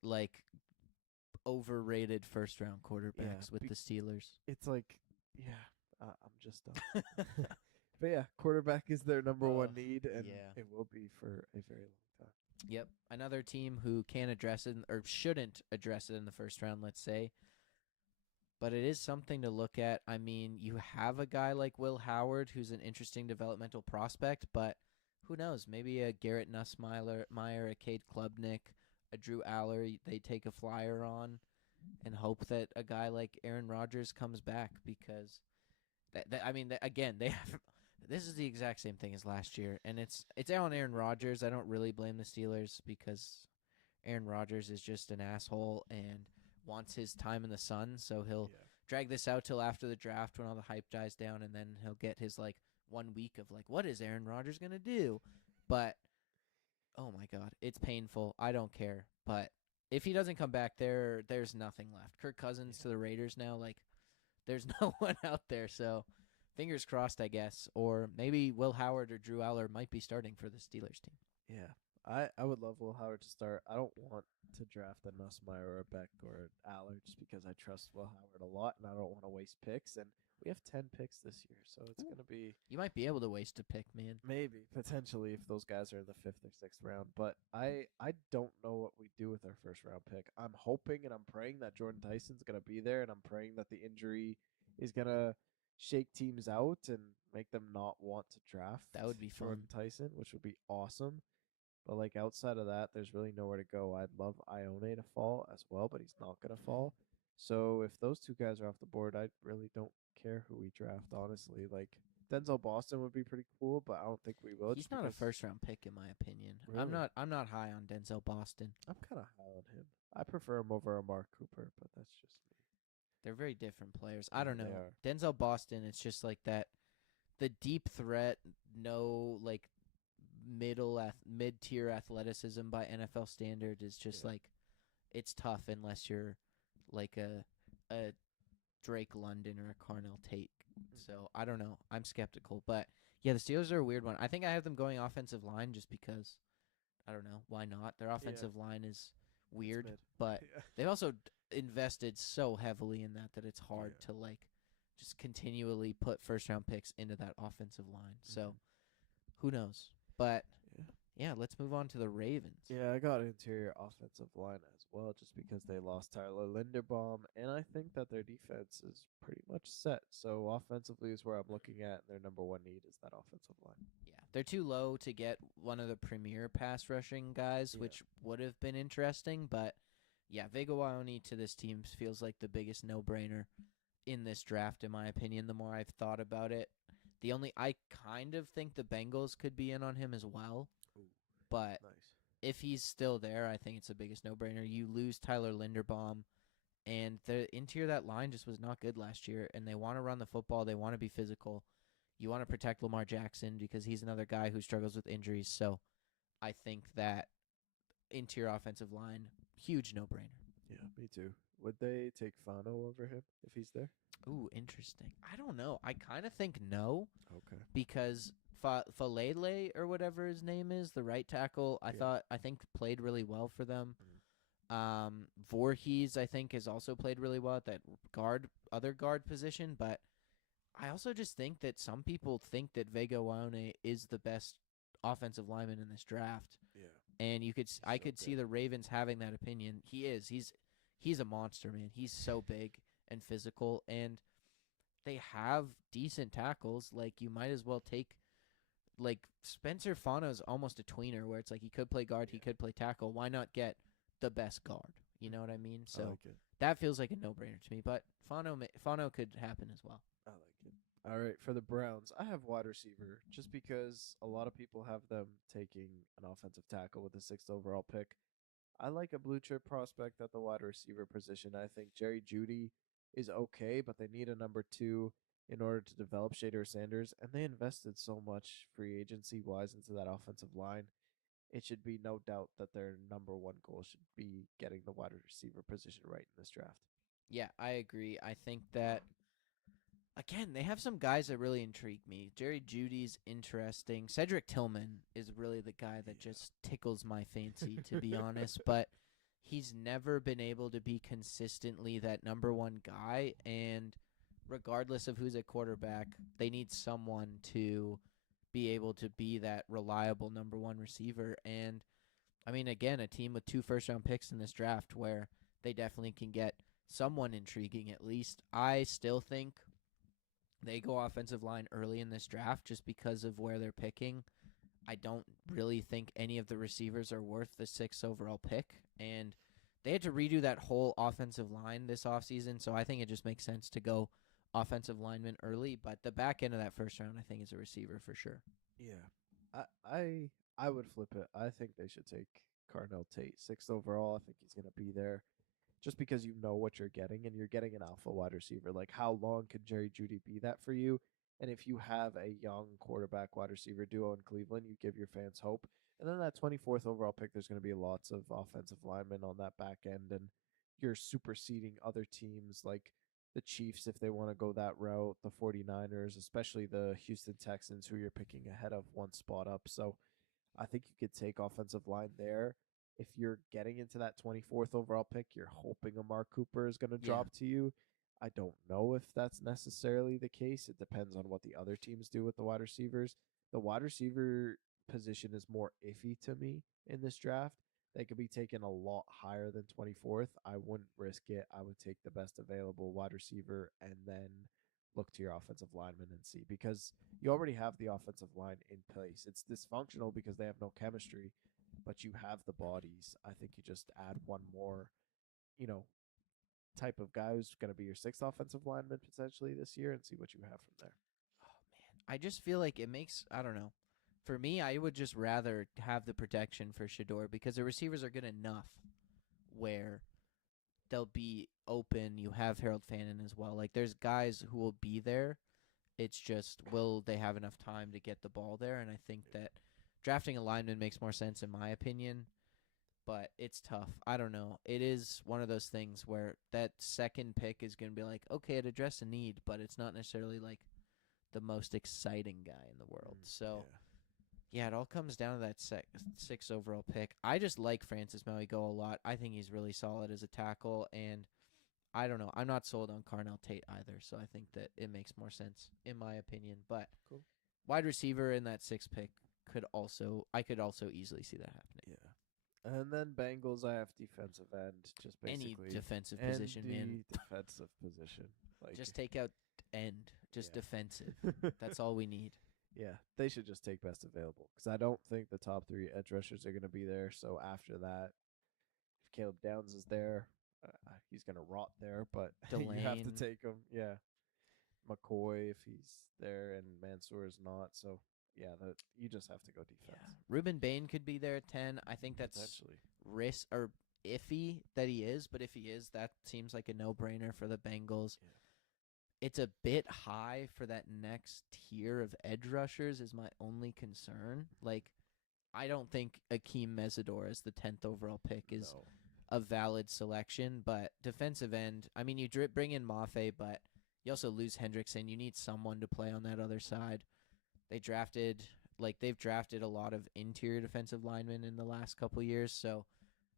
like overrated first round quarterbacks with the Steelers. It's like, yeah, I'm just done. But yeah, quarterback is their number one need, and yeah. it will be for a very long time. Yep. Another team who can address it or shouldn't address it in the first round, let's say. But it is something to look at. I mean, you have a guy like Will Howard who's an interesting developmental prospect, but who knows? Maybe a Garrett Nussmeier, a Cade Klubnik, a Drew Aller, they take a flyer on and hope that a guy like Aaron Rodgers comes back because, again, they have. This is the exact same thing as last year, and it's on Aaron Rodgers. I don't really blame the Steelers because Aaron Rodgers is just an asshole and wants his time in the sun, so he'll drag this out till after the draft when all the hype dies down, and then he'll get his 1 week of what is Aaron Rodgers gonna do? But oh my God, it's painful. I don't care, but if he doesn't come back, there's nothing left. Kirk Cousins to the Raiders now, there's no one out there. So fingers crossed, I guess, or maybe Will Howard or Drew Aller might be starting for the Steelers team. Yeah, I would love Will Howard to start. I don't want to draft a Nussmeier or a Beck or an Aller just because I trust Will Howard a lot, and I don't want to waste picks. And we have 10 picks this year, so it's going to be You might be able to waste a pick, man. maybe potentially if those guys are in the 5th or 6th round. But I don't know what we do with our first round pick. I'm hoping and I'm praying that Jordan Tyson's going to be there, and I'm praying that the injury is going to shake teams out and make them not want to draft. That would be fun. Jordan Tyson, which would be awesome. But outside of that, there's really nowhere to go. I'd love Ione to fall as well, but he's not gonna fall. So if those two guys are off the board, I really don't care who we draft. Honestly, Denzel Boston would be pretty cool, but I don't think we will. He's not a first round pick in my opinion. Really? I'm not high on Denzel Boston. I'm kind of high on him. I prefer him over a Mark Cooper, but that's just me. They're very different players. I don't They know. are. Denzel Boston, it's just that the deep threat, no mid-tier athleticism by NFL standard is just it's tough unless you're a Drake London or a Carnell Tate. So I don't know. I'm skeptical, but yeah, the Steelers are a weird one. I think I have them going offensive line just because I don't know why not. Their offensive line is weird, but they've also invested so heavily in that it's hard to just continually put first round picks into that offensive line. So who knows? But yeah, let's move on to the Ravens. Yeah, I got interior offensive line as well just because they lost Tyler Linderbaum, and I think that their defense is pretty much set. So offensively is where I'm looking at, and their number one need is that offensive line. Yeah, they're too low to get one of the premier pass rushing guys, which would have been interesting. But yeah, Vega Waoni to this team feels like the biggest no-brainer in this draft, in my opinion, the more I've thought about it. I kind of think the Bengals could be in on him as well. Ooh, but nice. If he's still there, I think it's the biggest no-brainer. You lose Tyler Linderbaum, and the interior of that line just was not good last year, and they want to run the football. They want to be physical. You want to protect Lamar Jackson because he's another guy who struggles with injuries. So I think that interior offensive line, huge no-brainer. Yeah, me too. Would they take Fano over him if he's there? Ooh, interesting. I don't know. I kind of think no. Okay. Because Falele or whatever his name is, the right tackle, I think played really well for them. Voorhees, I think, has also played really well at that other guard position, but I also just think that some people think that Vega Waune is the best offensive lineman in this draft, Yeah. and I so could see good. the Ravens having that opinion. He is. He's a monster, man. He's so big and physical, and they have decent tackles. Like you might as well take like Spencer Fano's almost a tweener where it's like he could play guard, he Yeah. could play tackle. Why not get the best guard? You know what I mean? I So like it. that feels like a no-brainer to me. But Fano could happen as well. I like it. All right, for the Browns, I have wide receiver just because a lot of people have them taking an offensive tackle with the 6th overall pick. I like a blue chip prospect at the wide receiver position. I think Jerry Judy is okay, but they need a number 2 in order to develop Shader Sanders, and they invested so much free agency wise into that offensive line. It should be no doubt that their number 1 goal should be getting the wide receiver position right in this draft. Yeah, I agree. I think that again, they have some guys that really intrigue me. Jerry Judy's interesting. Cedric Tillman is really the guy that just tickles my fancy, to be honest. But he's never been able to be consistently that number 1 guy. And regardless of who's at quarterback, they need someone to be able to be that reliable number 1 receiver. And I mean, again, a team with 2 first-round picks in this draft where they definitely can get someone intriguing at least. I still think they go offensive line early in this draft just because of where they're picking. I don't really think any of the receivers are worth the 6th overall pick. And they had to redo that whole offensive line this offseason, so I think it just makes sense to go offensive lineman early. But the back end of that first round, I think, is a receiver for sure. Yeah. I would flip it. I think they should take Carnell Tate 6th overall. I think he's going to be there just because you know what you're getting and you're getting an alpha wide receiver. Like, how long can Jerry Judy be that for you? And if you have a young quarterback wide receiver duo in Cleveland, you give your fans hope. And then that 24th overall pick, there's going to be lots of offensive linemen on that back end, and you're superseding other teams like the Chiefs if they want to go that route, the 49ers, especially the Houston Texans, who you're picking ahead of 1 spot up. So I think you could take offensive line there. If you're getting into that 24th overall pick, you're hoping Amari Cooper is going to drop to you. I don't know if that's necessarily the case. It depends on what the other teams do with the wide receivers. The wide receiver position is more iffy to me in this draft. They could be taken a lot higher than 24th. I wouldn't risk it. I would take the best available wide receiver and then look to your offensive lineman and see, because you already have the offensive line in place. It's dysfunctional because they have no chemistry, but you have the bodies. I think you just add one more, you know, type of guy who's going to be your 6th offensive lineman potentially this year and see what you have from there. Oh, man. I just feel like it makes, I don't know. For me, I would just rather have the protection for Shador because the receivers are good enough where they'll be open. You have Harold Fannin as well. Like, there's guys who will be there. It's just, will they have enough time to get the ball there? And I think that drafting a lineman makes more sense in my opinion, but it's tough. I don't know. It is one of those things where that second pick is going to be like, okay, it addressed a need, but it's not necessarily like the most exciting guy in the world. So, yeah, it all comes down to that 6th overall pick. I just like Francis Mauigoa a lot. I think he's really solid as a tackle, and I don't know. I'm not sold on Carnell Tate either, so I think that it makes more sense in my opinion. But Cool. wide receiver in that 6th pick I could also easily see that happening. Yeah. And then Bengals, I have defensive end, just basically Any defensive position, man. defensive position. Like, Just take out end. Just Yeah. defensive. That's all we need. Yeah, they should just take best available because I don't think the top 3 edge rushers are going to be there. So after that, if Caleb Downs is there, he's going to rot there, but you have to Delane. take him. Yeah. McCoy, if he's there, and Mansour is not. So, yeah, you just have to go defense. Yeah. Ruben Bain could be there at 10. I think that's Potentially. risk or iffy that he is, but if he is, that seems like a no-brainer for the Bengals. Yeah. It's a bit high for that next tier of edge rushers is my only concern. Like, I don't think Akeem Mesidor as the 10th overall pick is a valid selection, but defensive end, I mean, you bring in Mafe, but you also lose Hendrickson. You need someone to play on that other side. They've drafted a lot of interior defensive linemen in the last couple years, so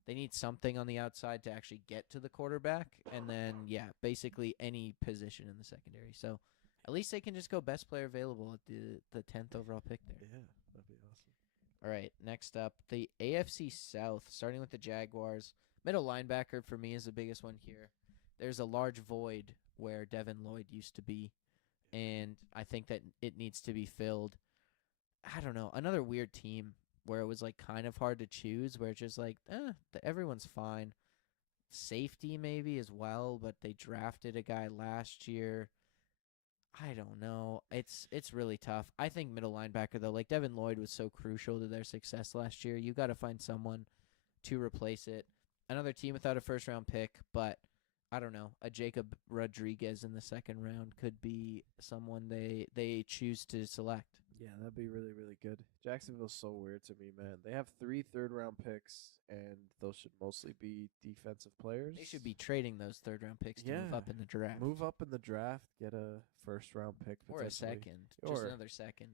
they need something on the outside to actually get to the quarterback, and then, yeah, basically any position in the secondary. So At least they can just go best player available at the 10th overall pick there. Yeah, that'd be awesome. All right, next up, the AFC South, starting with the Jaguars. Middle linebacker for me is the biggest one here. There's a large void where Devin Lloyd used to be, and I think that it needs to be filled. I don't know, another weird team where it was like kind of hard to choose, where it's just like, everyone's fine. Safety maybe as well, but they drafted a guy last year. I don't know. It's really tough. I think middle linebacker though, like Devin Lloyd was so crucial to their success last year. You got to find someone to replace it. Another team without a first round pick, but I don't know. A Jacob Rodriguez in the second round could be someone they choose to select. Yeah, that'd be really, really good. Jacksonville's so weird to me, man. They have 3 third-round picks, and those should mostly be defensive players. They should be trading those third round picks to move up in the draft. Move up in the draft, get a first-round pick or a potentially. second, just another second.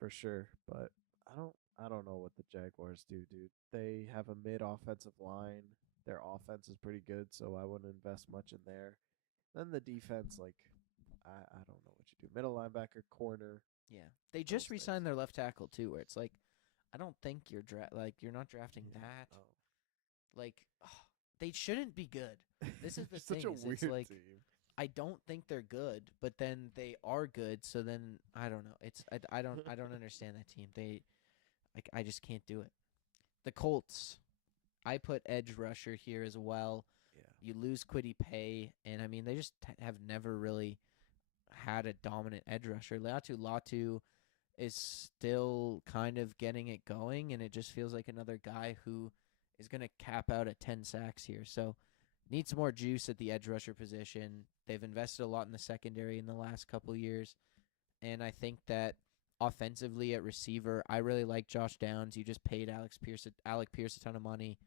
For sure. But I don't know what the Jaguars do, dude. They have a mid-offensive line. Their offense is pretty good, so I wouldn't invest much in there. Then the defense, like, I don't know what you do. Middle linebacker, corner. Yeah, they just re-signed their left tackle too, where it's like, I don't think you're you're not drafting that. Oh. Like, they shouldn't be good. This is the thing. Such a weird it's like, team. I don't think they're good, but then they are good. So then I don't know. I don't understand that team. I just can't do it. The Colts, I put edge rusher here as well. Yeah. You lose Kwity Paye, and I mean they just have never really had a dominant edge rusher. Latu is still kind of getting it going, and it just feels like another guy who is going to cap out at 10 sacks here. So need some more juice at the edge rusher position. They've invested a lot in the secondary in the last couple years, and I think that offensively at receiver, I really like Josh Downs. You just paid Alec Pierce a ton of money.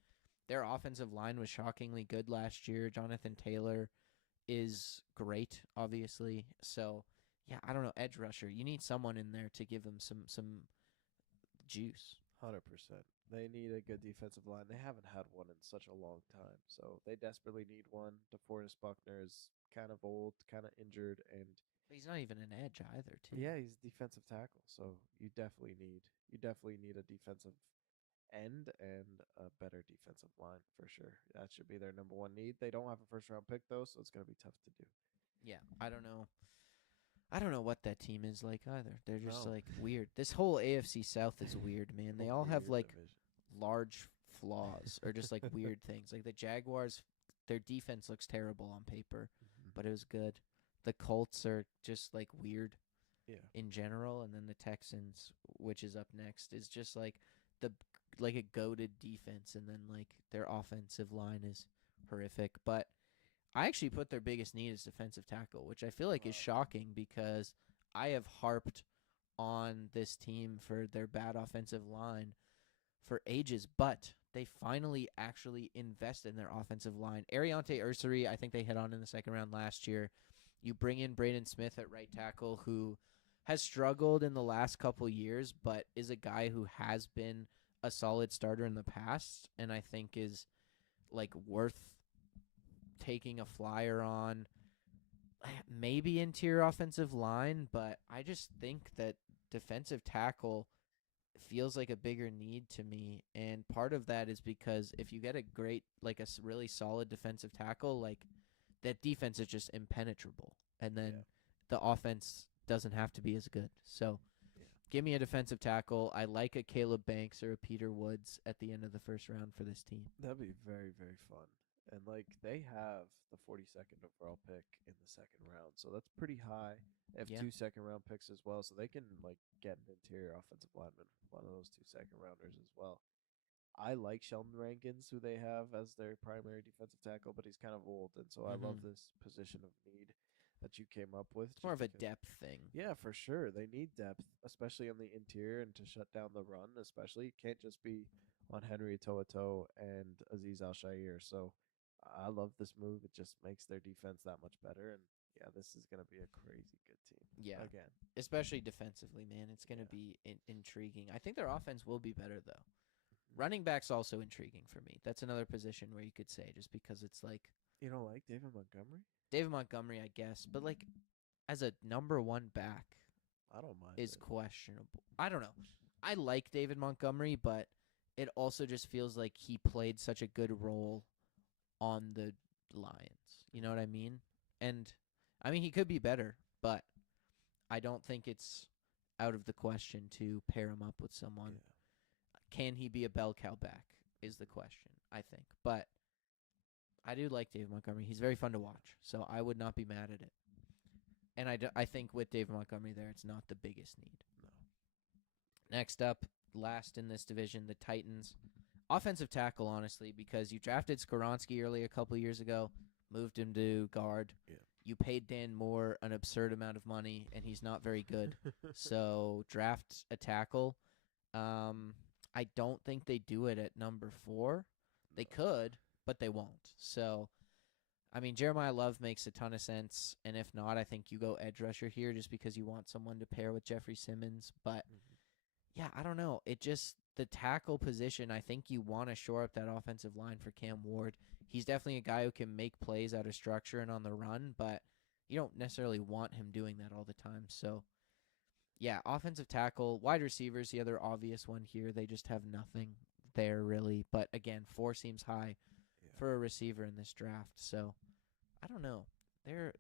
Their offensive line was shockingly good last year. Jonathan Taylor is great, obviously. So, yeah, I don't know, edge rusher. You need someone in there to give them some juice. 100%. They need a good defensive line. They haven't had one in such a long time, so they desperately need one. DeForest Buckner is kind of old, kind of injured, and he's not even an edge either, too. Yeah, he's defensive tackle, so you definitely need a defensive end and a better defensive line for sure. That should be their number one need. They don't have a first round pick though, so it's gonna be tough to do. Yeah, I don't know what that team is like either. They're just like weird. This whole AFC South is weird, man. They all have like large flaws or just like weird things. Like the Jaguars, their defense looks terrible on paper, but it was good. The Colts are just like weird in general, and then the Texans, which is up next, is just like a goated defense, and then like their offensive line is horrific. But I actually put their biggest need as defensive tackle, which I feel like is shocking because I have harped on this team for their bad offensive line for ages, but they finally actually invest in their offensive line. Ariante Ursary, I think they hit on in the second round last year. You bring in Braden Smith at right tackle, who has struggled in the last couple years, but is a guy who has been a solid starter in the past, and I think is like worth taking a flyer on. Maybe interior offensive line, but I just think that defensive tackle feels like a bigger need to me, and part of that is because if you get a great, like a really solid defensive tackle, like that defense is just impenetrable, and then the offense doesn't have to be as good. So give me a defensive tackle. I like a Caleb Banks or a Peter Woods at the end of the first round for this team. That'd be very, very fun. And like they have the 42nd overall pick in the second round, so that's pretty high. They have 2 second-round picks as well, so they can like get an interior offensive lineman, one of those 2 second-rounders as well. I like Sheldon Rankins, who they have as their primary defensive tackle, but he's kind of old, and so I love this position of need that you came up with. It's more of a depth thing. Yeah, for sure. They need depth, especially on the interior, and to shut down the run, especially. It can't just be on Henry To'oTo'o and Azeez Al-Shaair. So I love this move. It just makes their defense that much better. And, yeah, this is going to be a crazy good team. Yeah. Again. Especially defensively, man. It's going to be intriguing. I think their offense will be better, though. Running back's also intriguing for me. That's another position where you could say, just because it's like... You don't like David Montgomery? David Montgomery, I guess. But, like, as a number one back I don't mind is it. questionable. I don't know. I like David Montgomery, but it also just feels like he played such a good role on the Lions. You know what I mean? And I mean he could be better, but I don't think it's out of the question to pair him up with someone. Yeah. Can he be a bell cow back is the question, I think. But I do like David Montgomery. He's very fun to watch, so I would not be mad at it. And I think with David Montgomery there, it's not the biggest need. No. Next up, last in this division, the Titans. Offensive tackle, honestly, because you drafted Skoronski early a couple years ago, moved him to guard. Yeah. You paid Dan Moore an absurd amount of money, and he's not very good. So draft a tackle. I don't think they do it at number 4. They could, but they won't. So, I mean, Jeremiah Love makes a ton of sense, and if not, I think you go edge rusher here just because you want someone to pair with Jeffrey Simmons. But yeah, I don't know. It just the tackle position. I think you want to shore up that offensive line for Cam Ward. He's definitely a guy who can make plays out of structure and on the run, but you don't necessarily want him doing that all the time. So, yeah, offensive tackle, wide receivers, the other obvious one here. They just have nothing there really. But again, 4 seems high for a receiver in this draft. So, I don't know.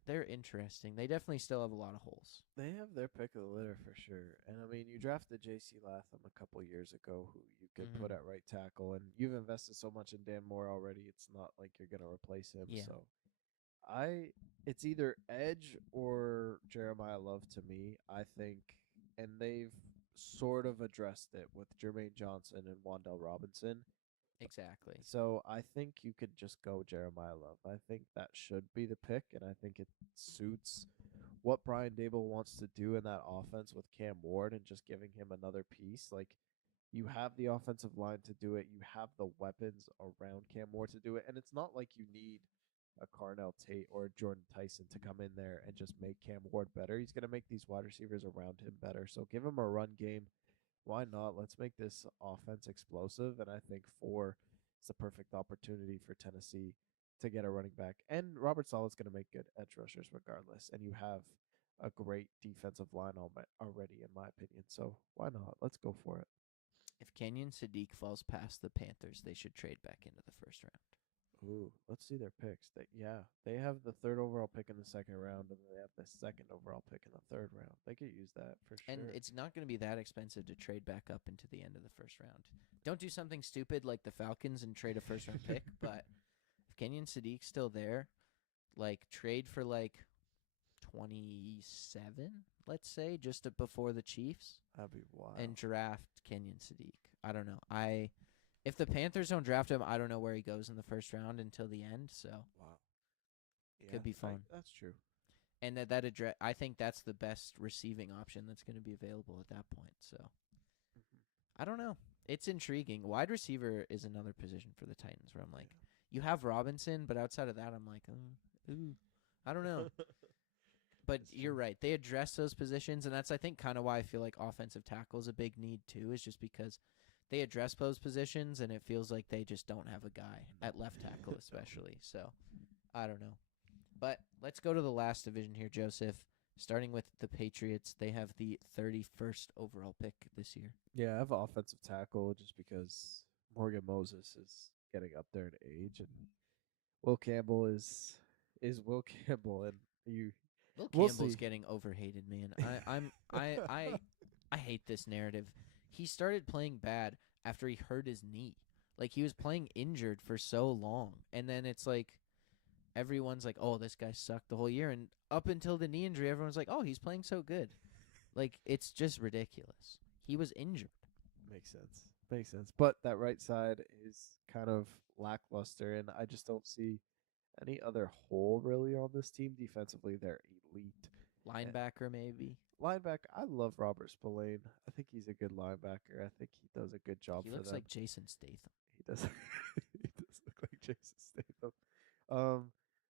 They're interesting. They definitely still have a lot of holes. They have their pick of the litter for sure. And I mean, you drafted J.C. Latham a couple years ago, who you could put at right tackle, and you've invested so much in Dan Moore already. It's not like you're gonna replace him. Yeah. So, it's either Edge or Jeremiah Love to me. I think, and they've sort of addressed it with Jermaine Johnson and Wandell Robinson. Exactly. So I think you could just go Jeremiah Love. I think that should be the pick, and I think it suits what Brian Dable wants to do in that offense with Cam Ward and just giving him another piece. Like, you have the offensive line to do it, you have the weapons around Cam Ward to do it, and it's not like you need a Carnell Tate or a Jordan Tyson to come in there and just make Cam Ward better. He's going to make these wide receivers around him better. So give him a run game. Why not? Let's make this offense explosive. And I think 4 is the perfect opportunity for Tennessee to get a running back. And Robert Sala's going to make good edge rushers regardless. And you have a great defensive line already, in my opinion. So why not? Let's go for it. If Kenyon Sadiq falls past the Panthers, they should trade back into the first round. Ooh, let's see their picks. They have the 3rd overall pick in the 2nd round, and they have the 2nd overall pick in the 3rd round. They could use that for sure. And it's not going to be that expensive to trade back up into the end of the first round. Don't do something stupid like the Falcons and trade a first round pick, but if Kenyon Sadiq's still there, like trade for like 27, let's say, just before the Chiefs. That'd be wild. And draft Kenyon Sadiq. I don't know. If the Panthers don't draft him, I don't know where he goes in the first round until the end. So wow, could be fun. That's true. And I think that's the best receiving option that's going to be available at that point. So I don't know. It's intriguing. Wide receiver is another position for the Titans where I'm like, you have Robinson, but outside of that, I'm like, I don't know. But you're right. They address those positions, and that's, I think, kind of why I feel like offensive tackle is a big need, too, is just because they address those positions, and it feels like they just don't have a guy at left tackle especially. So, I don't know. But let's go to the last division here, Joseph. Starting with the Patriots, they have the 31st overall pick this year. Yeah, I have an offensive tackle just because Morgan Moses is getting up there in age, and Will Campbell is Will Campbell, and Will Campbell's getting overhated, man. I hate this narrative. He started playing bad after he hurt his knee. Like, he was playing injured for so long, and then it's like everyone's like, "Oh, this guy sucked the whole year," and up until the knee injury, everyone's like, "Oh, he's playing so good." Like, it's just ridiculous. He was injured. Makes sense. But that right side is kind of lackluster, and I just don't see any other hole really on this team. Defensively, they're elite. Linebacker, maybe. Linebacker, I love Robert Spillane. I think he's a good linebacker. I think he does a good job for them. He looks like Jason Statham. He does. He does look like Jason Statham.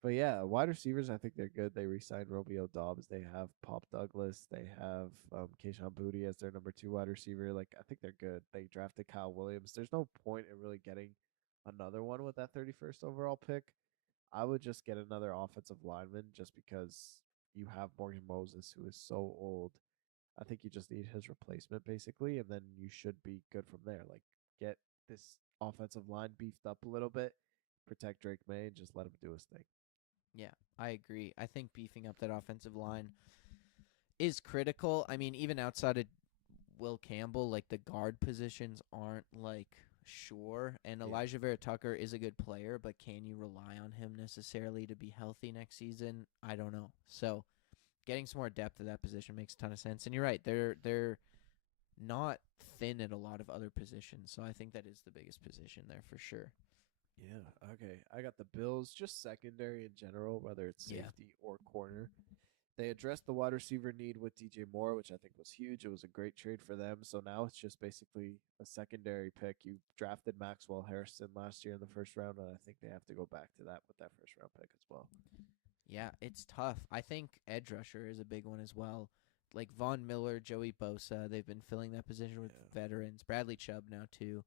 But yeah, wide receivers, I think they're good. They re-signed Romeo Dobbs. They have Pop Douglas. They have Kayshon Boutte as their number 2 wide receiver. Like, I think they're good. They drafted Kyle Williams. There's no point in really getting another one with that 31st overall pick. I would just get another offensive lineman just because you have Morgan Moses, who is so old. I think you just need his replacement basically, and then you should be good from there. Like get this offensive line beefed up a little bit, protect Drake May, and just let him do his thing. Yeah, I agree. I think beefing up that offensive line is critical. I mean, even outside of Will Campbell, like the guard positions aren't like sure. And Yeah. Elijah Vera Tucker is a good player, but can you rely on him necessarily to be healthy next season? I don't know. So getting some more depth at that position makes a ton of sense. And you're right, they're not thin at a lot of other positions. So I think that is the biggest position there for sure. Yeah. Okay. I got the Bills, just secondary in general, whether it's Yeah. safety or corner. They addressed the wide receiver need with DJ Moore, which I think was huge. It was a great trade for them. So now it's just basically a secondary pick. You drafted Maxwell Harrison last year in the first round, and I think they have to go back to that with that first round pick as well. Yeah, it's tough. I think edge rusher is a big one as well. Like Von Miller, Joey Bosa, they've been filling that position with veterans. Bradley Chubb now too.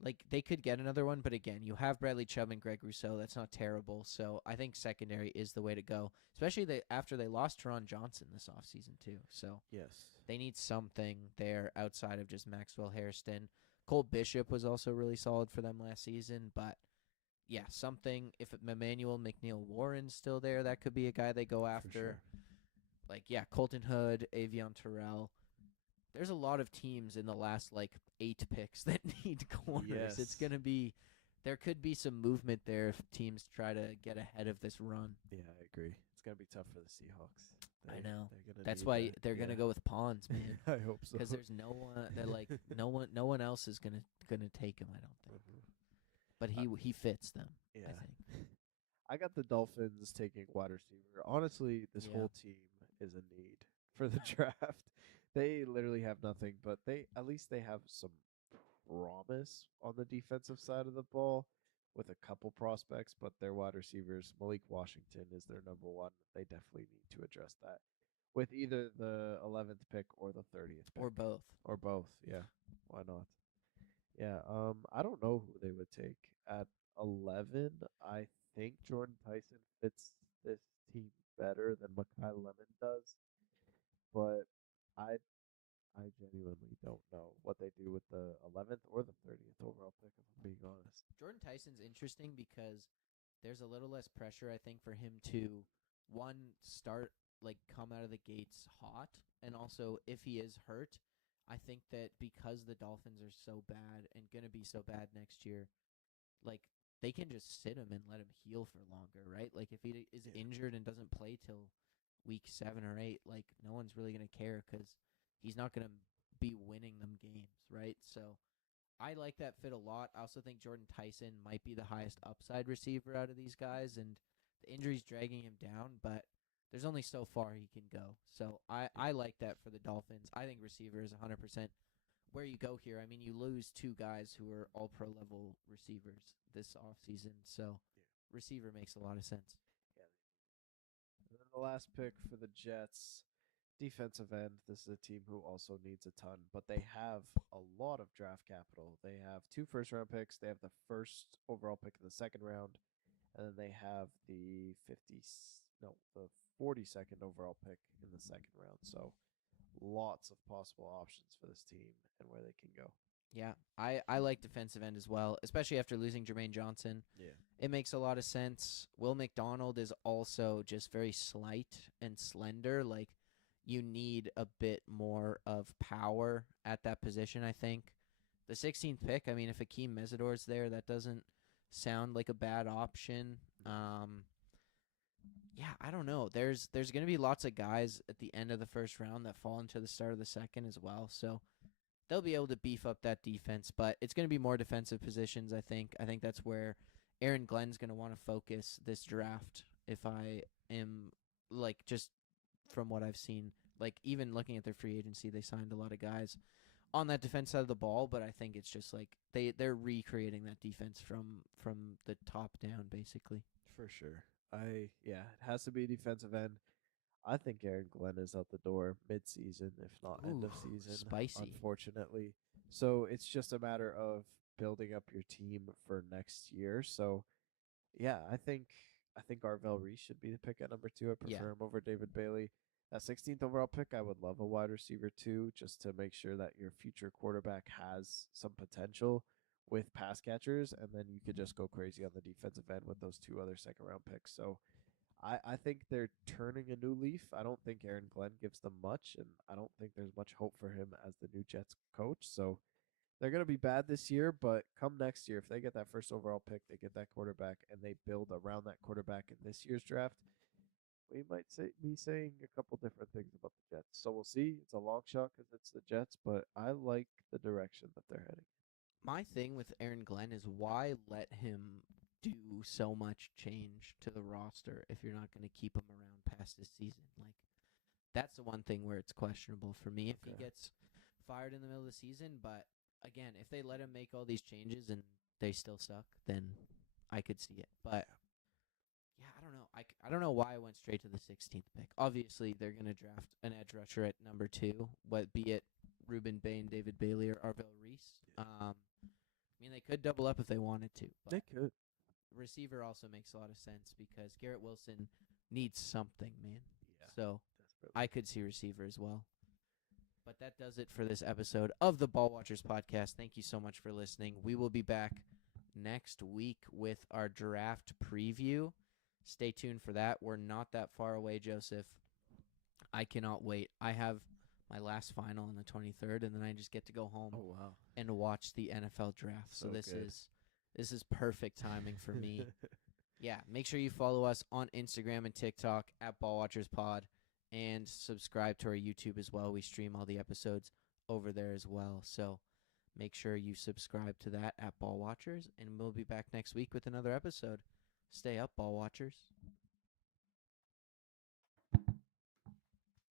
Like they could get another one, but again, you have Bradley Chubb and Greg Rousseau. That's not terrible. So I think secondary is the way to go, especially after they lost Teron Johnson this offseason too. So yes, they need something there outside of just Maxwell Hairston. Cole Bishop was also really solid for them last season, but yeah, something. If Emmanuel McNeil Warren's still there, that could be a guy they go after. Sure. Like, yeah, Colton Hood, Avion Terrell. There's a lot of teams in the last, 8 picks that need corners. Yes. It's going to be – there could be some movement there if teams try to get ahead of this run. Yeah, I agree. It's going to be tough for the Seahawks. I know. That's why they're going to go with Pons, man. I hope so. Because there's no one – they're like no one else is gonna take him, I don't think. But he fits them, yeah. I think. I got the Dolphins taking wide receiver. Honestly, this whole team is a need for the draft. They literally have nothing, but at least they have some promise on the defensive side of the ball with a couple prospects, but their wide receivers, Malik Washington is their number one. They definitely need to address that with either the 11th pick or the 30th pick. Or both. Or both, yeah. Why not? Yeah, I don't know who they would take at 11. I think Jordan Tyson fits this team better than Mekhi Lemon does, but I genuinely don't know what they do with the 11th or the 30th overall pick, if I'm being honest. Jordan Tyson's interesting because there's a little less pressure, I think, for him to, one, come out of the gates hot, and also, if he is hurt, I think that because the Dolphins are so bad and going to be so bad next year, they can just sit him and let him heal for longer, right? Like, if he is injured and doesn't play till week 7 or 8, no one's really going to care because he's not going to be winning them games, right? So I like that fit a lot. I also think Jordan Tyson might be the highest upside receiver out of these guys, and the injury's dragging him down, but there's only so far he can go. So I like that for the Dolphins. I think receiver is 100% where you go here. I mean, you lose 2 guys who are all-pro level receivers this offseason, so receiver makes a lot of sense. Yeah. And then the last pick for the Jets, defensive end. This is a team who also needs a ton, but they have a lot of draft capital. They have 2 first-round picks. They have the first overall pick in the second round, and then they have the 42nd overall pick in the second round. So lots of possible options for this team and where they can go. Yeah, I like defensive end as well, especially after losing Jermaine Johnson. Yeah. It makes a lot of sense. Will McDonald is also just very slight and slender. You need a bit more of power at that position, I think. The 16th pick, I mean, if Akeem Mesidor's there, that doesn't sound like a bad option. Yeah, I don't know. There's going to be lots of guys at the end of the first round that fall into the start of the second as well. So they'll be able to beef up that defense, but it's going to be more defensive positions, I think. I think that's where Aaron Glenn's going to want to focus this draft if I am, just from what I've seen. Even looking at their free agency, they signed a lot of guys on that defense side of the ball, but I think it's just they're recreating that defense from the top down, basically. For sure. It has to be defensive end. I think Aaron Glenn is out the door mid-season, if not end of season. Spicy. Unfortunately. So it's just a matter of building up your team for next year. So, yeah, I think I think Arvell Reese should be the pick at number 2. I Yeah. prefer him over David Bailey. That 16th overall pick, I would love a wide receiver too, just to make sure that your future quarterback has some potential with pass catchers, and then you could just go crazy on the defensive end with those 2 other second round picks. So I think they're turning a new leaf. I don't think Aaron Glenn gives them much, and I don't think there's much hope for him as the new Jets coach. So they're going to be bad this year, but come next year, if they get that first overall pick, they get that quarterback, and they build around that quarterback in this year's draft, we might be saying a couple different things about the Jets. So we'll see. It's a long shot because it's the Jets, but I like the direction that they're heading. My thing with Aaron Glenn is why let him do so much change to the roster if you're not going to keep him around past this season? Like, that's the one thing where it's questionable for me if he gets fired in the middle of the season. But again, if they let him make all these changes and they still suck, then I could see it. But yeah, I don't know. I don't know why I went straight to the 16th pick. Obviously, they're going to draft an edge rusher at number 2, be it Ruben Bain, David Bailey, or Arvell Reese. I mean, they could double up if they wanted to. But They could. Receiver also makes a lot of sense because Garrett Wilson needs something, man. Yeah. So I could see receiver as well. But that does it for this episode of the Ball Watchers podcast. Thank you so much for listening. We will be back next week with our draft preview. Stay tuned for that. We're not that far away, Joseph. I cannot wait. I have my last final on the 23rd, and then I just get to go home and watch the NFL draft. So this is perfect timing for me. Yeah, make sure you follow us on Instagram and TikTok at BallWatchersPod and subscribe to our YouTube as well. We stream all the episodes over there as well. So make sure you subscribe to that at Ball Watchers, and we'll be back next week with another episode. Stay up, Ball Watchers.